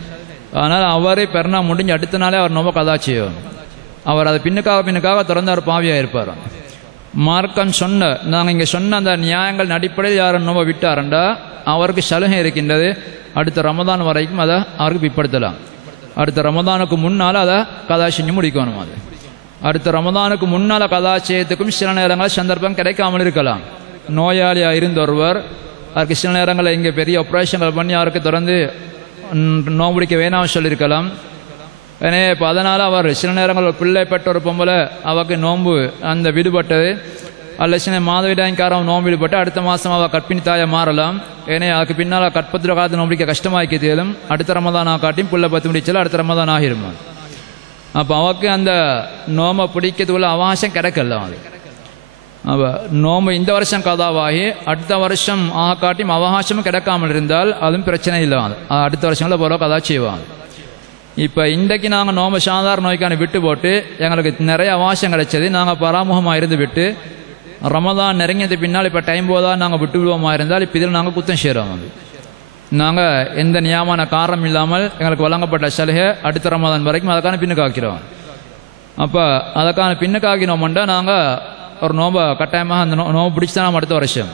அதனால் அவரை பெருனா முடிஞ்சு அடுத்த நாளே அவர் நோம்பை கதா செய்யணும். அவர் அதை பின்னுக்காக திறந்து அவர் பாவியாக இருப்பார். மார்க்கம் நாங்கள் இங்கே சொன்ன அந்த நியாயங்கள் அடிப்படையில் யாரும் நோம்பை விட்டாருண்டா அவருக்கு சலுகை இருக்கின்றது. அடுத்த ரமதான் வரைக்கும் அதை அவருக்கு பிற்படுத்தலாம். அடுத்த ரமதானுக்கு முன்னால் அதை கதா செஞ்சு முடிக்கணும். அது அடுத்த ரமதானுக்கு முன்னால் கதா செய்யறதுக்கும் சில நேரங்களில் சந்தர்ப்பம் கிடைக்காமல் இருக்கலாம். நோயாளியாக இருந்த ஒருவர் அவருக்கு சில நேரங்களில் இங்கே பெரிய ஆப்ரேஷன்கள் பண்ணி அவருக்கு தொடர்ந்து நோம்பிடிக்க வேணாம் சொல்லியிருக்கலாம். ஏன்னா இப்போ அதனால் அவர் சில நேரங்கள் பிள்ளை பெற்ற ஒரு பொம்பளை அவருக்கு நோன்பு அந்த விடுபட்டது அல்ல சின்ன மாதவிடாய்க்காரன் நோம்பு விடுபட்டு அடுத்த மாதம் அவள் கற்பிணி தாயை மாறலாம். ஏன்னா அதுக்கு பின்னால் கற்பத்திர காலத்து நோம்பிக்க கஷ்டமாக்கி தேலும் அடுத்த ரமதானாக காட்டியும் புள்ள பத்து முடிச்சாலும் அடுத்த ரமதான் ஆகிருமா. அப்போ அவருக்கு அந்த நோம்பை பிடிக்கிறதுக்குள்ள அவகாசம் கிடைக்கல. அது அப்போ நோம்பு இந்த வருஷம் கதாவாகி அடுத்த வருஷம் ஆக காட்டியும் அவகாசமும் கிடைக்காமல் இருந்தால் அதுவும் பிரச்சனை இல்லை. அடுத்த வருஷங்களில் போகிற கதா செய்வாங்க. இப்போ இன்றைக்கு நாங்கள் நோம்பு சாதாரண நோய்க்கான விட்டு போட்டு எங்களுக்கு நிறைய அவகாசம் கிடைச்சது, நாங்கள் பராமுகமாக இருந்து விட்டு ரமதான் நெருங்கியது பின்னால் இப்போ டைம் போதா நாங்கள் விட்டு விடுவோமா இருந்தால் இப்போ இதில் நாங்கள் குத்தம் செய்கிறோம். அது நாங்கள் எந்த நியமான காரணம் இல்லாமல் எங்களுக்கு வழங்கப்பட்ட சலுகை அடுத்த ரமதான் வரைக்கும் அதுக்கான பின்னுக்கு ஆக்கிறோம். அப்போ அதுக்கான பின்னுக்கு ஆக்கினோம்னா நாங்கள் ஒரு நோம்பை கட்டாயமாக அந்த நோம்பு பிடிச்சி தான் நம்ம அடுத்த வருஷம்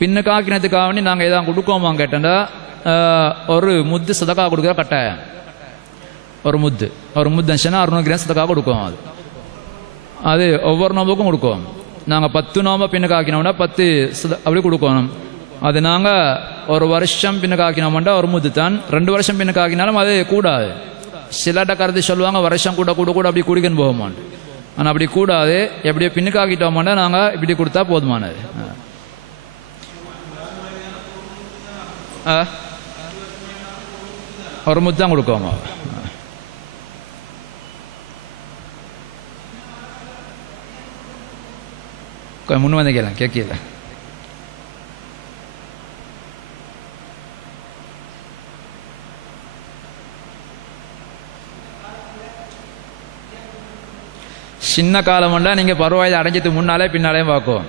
பின்னுக்கு ஆக்கினதுக்காக வேண்டி நாங்கள் எதாவது கொடுக்கோமா கேட்டோம்னா ஒரு முத்து சதக்கா கொடுக்குற கட்டாயம். ஒரு முத்து இருந்துச்சுன்னா 600 கிராம் சதக்கா கொடுக்கும். அது ஒவ்வொரு நோம்புக்கும் கொடுக்கும். நாங்கள் 10 நோம்பை பின்னுக்கு ஆக்கினோம்னா 10 அப்படி கொடுக்கணும். அது நாங்கள் ஒரு வருஷம் பின்னுக்கு ஆக்கினோம்னா ஒரு முத்து தான். 2 வருஷம் பின்னுக்கு ஆக்கினாலும் அது கூடாது. சிலட்ட கருத்து சொல்லுவாங்க வருஷம் கூட அப்படி குடிக்கன்னு போகுமான். ஆனால் அப்படி கூடாது. எப்படியோ பின்னுக்கு ஆக்கிட்டோம்னா நாங்கள் இப்படி கொடுத்தா போதுமானது. ஒரு முத்து தான் கொடுக்கோமா. முன் வந்து கேட்கல. சின்ன காலம்ண்டா நீங்கள் பருவாயுத அடைஞ்சதுக்கு முன்னாலே பின்னாலே பார்க்கும்.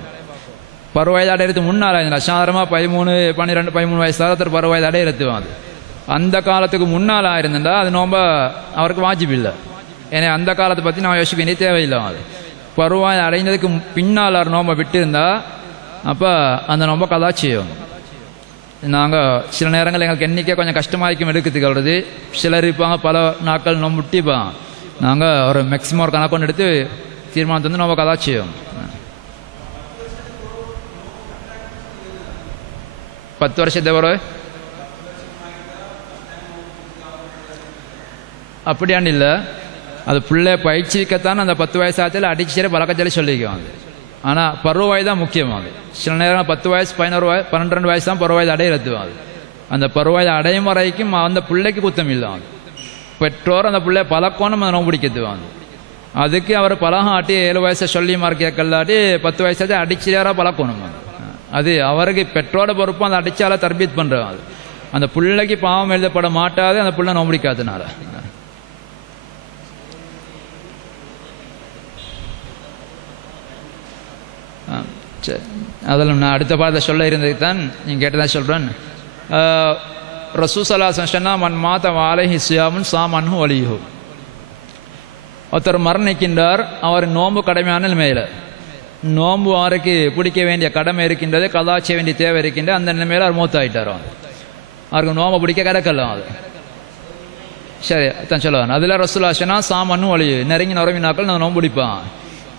பருவாயுத அடையிறதுக்கு முன்னால் சாதாரணமாக 13, 12, 13 வயசு ஒருத்தர் பருவாயுத அடையிறதுவும் அது அந்த காலத்துக்கு முன்னால் ஆயிருந்தா அது நோம்ப அவருக்கு வாஜிப் இல்லை. ஏன்னா அந்த காலத்தை பற்றி நான் யோசிக்க வேண்டிய தேவையில்லை. அது பருவாய் அடைந்ததுக்கு பின்னால் நோம்பை விட்டு இருந்தா அப்போ அந்த நோம்பை கதா செய்யும். நாங்கள் சில நேரங்கள் எங்களுக்கு எண்ணிக்கை கொஞ்சம் கஷ்டமாகிக்கும் எடுக்கிறதுக்கு வருது. சிலர் இருப்பாங்க பல நாட்கள் நோம்பு விட்டிப்பாங்க. நாங்கள் ஒரு மேக்சிமம் ஒரு கணக்கு எடுத்து தீர்மானத்தை வந்து நோம்பை கதா செய்யும். 10 வருஷத்தை வரும் அப்படியாண்டு இல்லை. அது பிள்ளை பயிற்சிக்கத்தான் அந்த 10 வயசாத்தில் அடிச்சு பழக்கத்தில் சொல்லிக்குவாங்க. ஆனால் பருவ வயது தான் முக்கியமாகுது. சில நேரம் 10 வயசு 11 வயசு 12 வயசு தான் பருவ வயது அடையிறதுவாங்க. அந்த பருவ வயது அடையும் வரைக்கும் அந்த பிள்ளைக்கு குத்தம் இல்லை. பெற்றோர் அந்த பிள்ளை பழக்கணும் அதை நோம்பு பிடிக்கிறதுவாங்க. அதுக்கு அவர் பழகம் ஆட்டி 7 வயசை சொல்லி மார்க் கேட்கலாட்டி 10 வயசாச்சும் அடிச்சாராக பழக்கணும். அது அவருக்கு பெற்றோட பொறுப்பு அந்த அடிச்சால தர்பீத் பண்ணுறாங்க. அந்த பிள்ளைக்கு பாவம் எழுதப்பட மாட்டாது அந்த பிள்ளை நோம்பு பிடிக்காதனால. சரி, அதில் நான் அடுத்த பாடத்தை சொல்ல இருந்தது தான் நீங்கள் கேட்டதான் சொல்கிறேன். ரசூசல்லா சொன்னா மன் மாத வாலைஹி சியாமுன் சாமன்ஹு வலிஹு. ஒருத்தர் மரணிக்கின்றார், அவர் நோன்பு கடமையான நிலைமையில் நோன்பு அவருக்கு பிடிக்க வேண்டிய கடமை இருக்கின்றது, கதா செய்ய வேண்டிய தேவை இருக்கின்றது. அந்த நிலைமையில் அவர் மூத்தாயிட்டார். அவருக்கு நோம்பை பிடிக்க கிடக்கலாம். அது சரி தான் சொல்லுவாங்க. அதில் ரசூலுல்லாஹ் சொன்னா சாமன்ஹு வலிஹு, நெருங்கி நுறவினாக்கள் நான் நோன்பு பிடிப்பான்.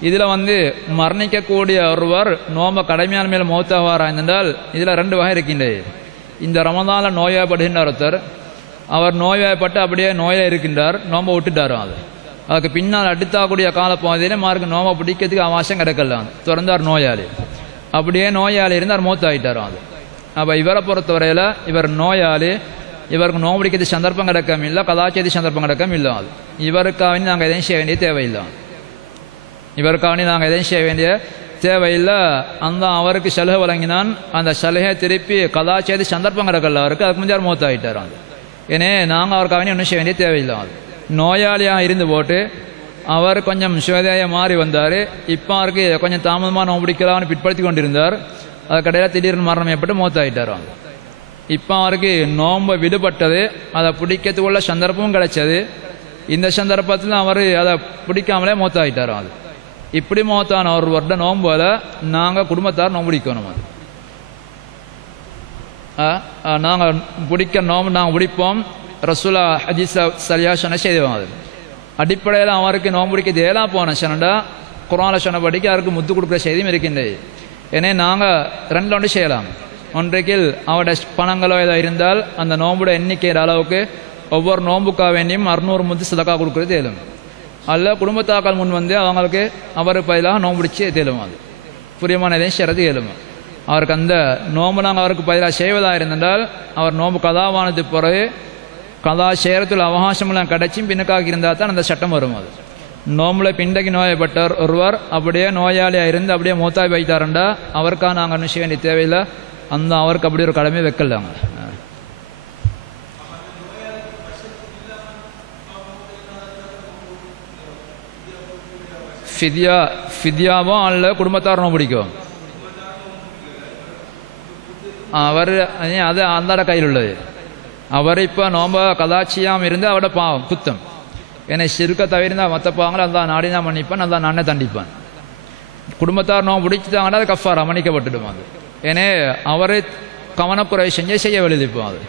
இதில் மரணிக்கக்கூடிய ஒருவர் நோம்ப கடமையான மேலே மௌத்தாவாரா என்றால் இதில் 2 வகை இருக்கின்றது. இந்த ரமதானில் நோய்வாய்ப்படுகின்ற ஒருத்தர் அவர் நோய்வாய்ப்பட்டு அப்படியே நோயாக இருக்கின்றார், நோம்பை விட்டுட்டாரோ அதுக்கு பின்னால் அடுத்தாக்கூடிய காலப்பகுதியில் மார்க்கு நோம்பை பிடிக்கிறதுக்கு அவகாசம் கிடைக்கல, திறந்தார் நோயாளி, அப்படியே நோயாளி இருந்தார் மூத்தாயிட்டாரோ அப்போ இவரை பொறுத்தவரையில் இவர் நோயாளி, இவருக்கு நோம்பு பிடிக்கிறது சந்தர்ப்பம் கிடைக்காம இல்லை, கதாச்சேதி சந்தர்ப்பம் கிடைக்காம இல்லை, இவருக்காக நாங்கள் எதையும் செய்ய வேண்டிய தேவையில்லை, இவருக்காக நாங்கள் எதையும் செய்ய வேண்டிய தேவையில்லை. அந்த அவருக்கு சலுகை வழங்கினான், அந்த சலுகை திருப்பி கதாச்சேதி சந்தர்ப்பம் கிடக்கல அவருக்கு, அதுக்கு முன்னாடி மூத்தாயிட்டார். ஏன்னே நாங்கள் அவருக்காக ஒன்றும் செய்ய வேண்டிய தேவையில்லை. நோயாளியாக இருந்து போட்டு அவர் கொஞ்சம் சுவேதையாக மாறி வந்தார், இப்போ அவருக்கு கொஞ்சம் தாமதமாக நோம்பு பிடிக்கலாம்னு பிற்படுத்தி கொண்டிருந்தார், அதுக்கடையில் திடீர்னு மரணம் ஏற்பட்டு மூத்தாயிட்டார். இப்போ அவருக்கு நோம்பை விடுபட்டது, அதை பிடிக்கிறதுக்குள்ள சந்தர்ப்பமும் கிடைச்சது, இந்த சந்தர்ப்பத்தில் அவர் அதை பிடிக்காமலே மூத்தாயிட்டார். இப்படி மௌத்தான ஒரு வருட நோம்போல நாங்கள் குடும்பத்தார் நோம்பு பிடிக்கணும். நாங்கள் பிடிக்க நோம்பு நாங்கள் பிடிப்போம். ரசூலா ஹதீஸ் சரியாக சொன்ன செய்வோம். அது அடிப்படையில் அவருக்கு நோம்பு பிடிக்க தேலா போன சொன்னடா குர்ஆன்ல சொன்னபடிக்கு அவருக்கு முத்து கொடுக்குற செய்தியும் இருக்கின்றது. ஏன்னா நாங்கள் ரெண்டு ஒன்று செய்யலாம். ஒன்றைக்கில் அவருடைய பணங்களோ ஏதோ இருந்தால் அந்த நோம்புட எண்ணிக்கைற அளவுக்கு ஒவ்வொரு நோம்புக்காக வேண்டியும் 600 முத்து சதக்கா கொடுக்குறது தேலும். அல்ல குடும்பத்தாக்கள் முன் வந்து அவங்களுக்கு அவர் பதிலாக நோம்பு பிடிச்சி தேலும். அது புரியமான எதையும் செய்கிறது இயலும். அவருக்கு அந்த நோம்பு நாங்கள் அவருக்கு பதிலாக செய்வதாக இருந்தால் அவர் நோம்பு கதாவானது பிறகு கதா செய்கிறதுல அவகாசமெல்லாம் கிடைச்சும் பின்னுக்காக இருந்தால் தான் அந்த சட்டம் வரும். அது நோம்புல பிண்டக்கு நோயப்பட்டவர் ஒருவர் அப்படியே நோயாளியாக இருந்து அப்படியே மூத்தாய் வைத்தாருண்டா அவருக்காக நாங்கள் ஒன்றும் செய்ய வேண்டிய தேவையில்லை. அந்த அவருக்கு அப்படி ஒரு கடமையை வைக்கலாங்க. ஃபித்யாவும் அல்ல குடும்பத்தார் நோம்பு பிடிக்கும். அவர் அது அந்தாட கையில் உள்ளது. அவர் இப்போ நோம்ப கதாட்சியாமல் இருந்து அவரோட பாவம் குத்தம். என்னை சிறுக்க தவிர்ந்தால் மற்ற பாவங்களை அந்த நாடினா மன்னிப்பான், அந்த நானே தண்டிப்பான். குடும்பத்தார் நோம்பு பிடிச்சிட்டாங்கன்னா அது கஃபாரா மன்னிக்கப்பட்டுடும். அது ஏன்னே அவரை கவனக்குறை செஞ்சே செய்ய வெளிதிப்போம். அது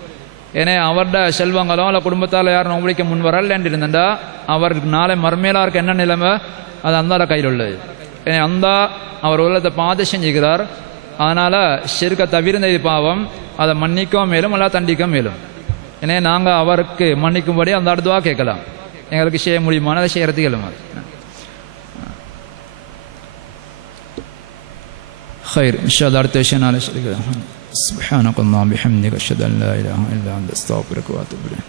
ஏன்னா அவரோட செல்வங்களோ இல்லை குடும்பத்தால் யாரும் நோம்பு பிடிக்க முன் வரலன்னு இருந்தா அவருக்கு நாளை மறுமையிலாருக்கு என்ன நிலைமை அது அந்தாட கையில் உள்ளது. ஏன்னா அந்த அவர் உள்ளத்தை பார்த்து செஞ்சுக்கிறார். அதனால் சிறுக்க தவிர்ந்த இது பாவம், அதை மன்னிக்கவும் மேலும் அல்ல தண்டிக்கவும் மேலும். ஏன்னா நாங்கள் அவருக்கு மன்னிக்கும்படி அந்த அடுத்துவா கேட்கலாம். எங்களுக்கு செய்ய முடியுமான அதை செய்கிறதுக்கு எழுமா. خير إن شاء الله ارتشينا على شركة. سبحانك اللهم وبحمدك أشهد أن لا إله إلا أنت أستغفرك وأتوب إليك.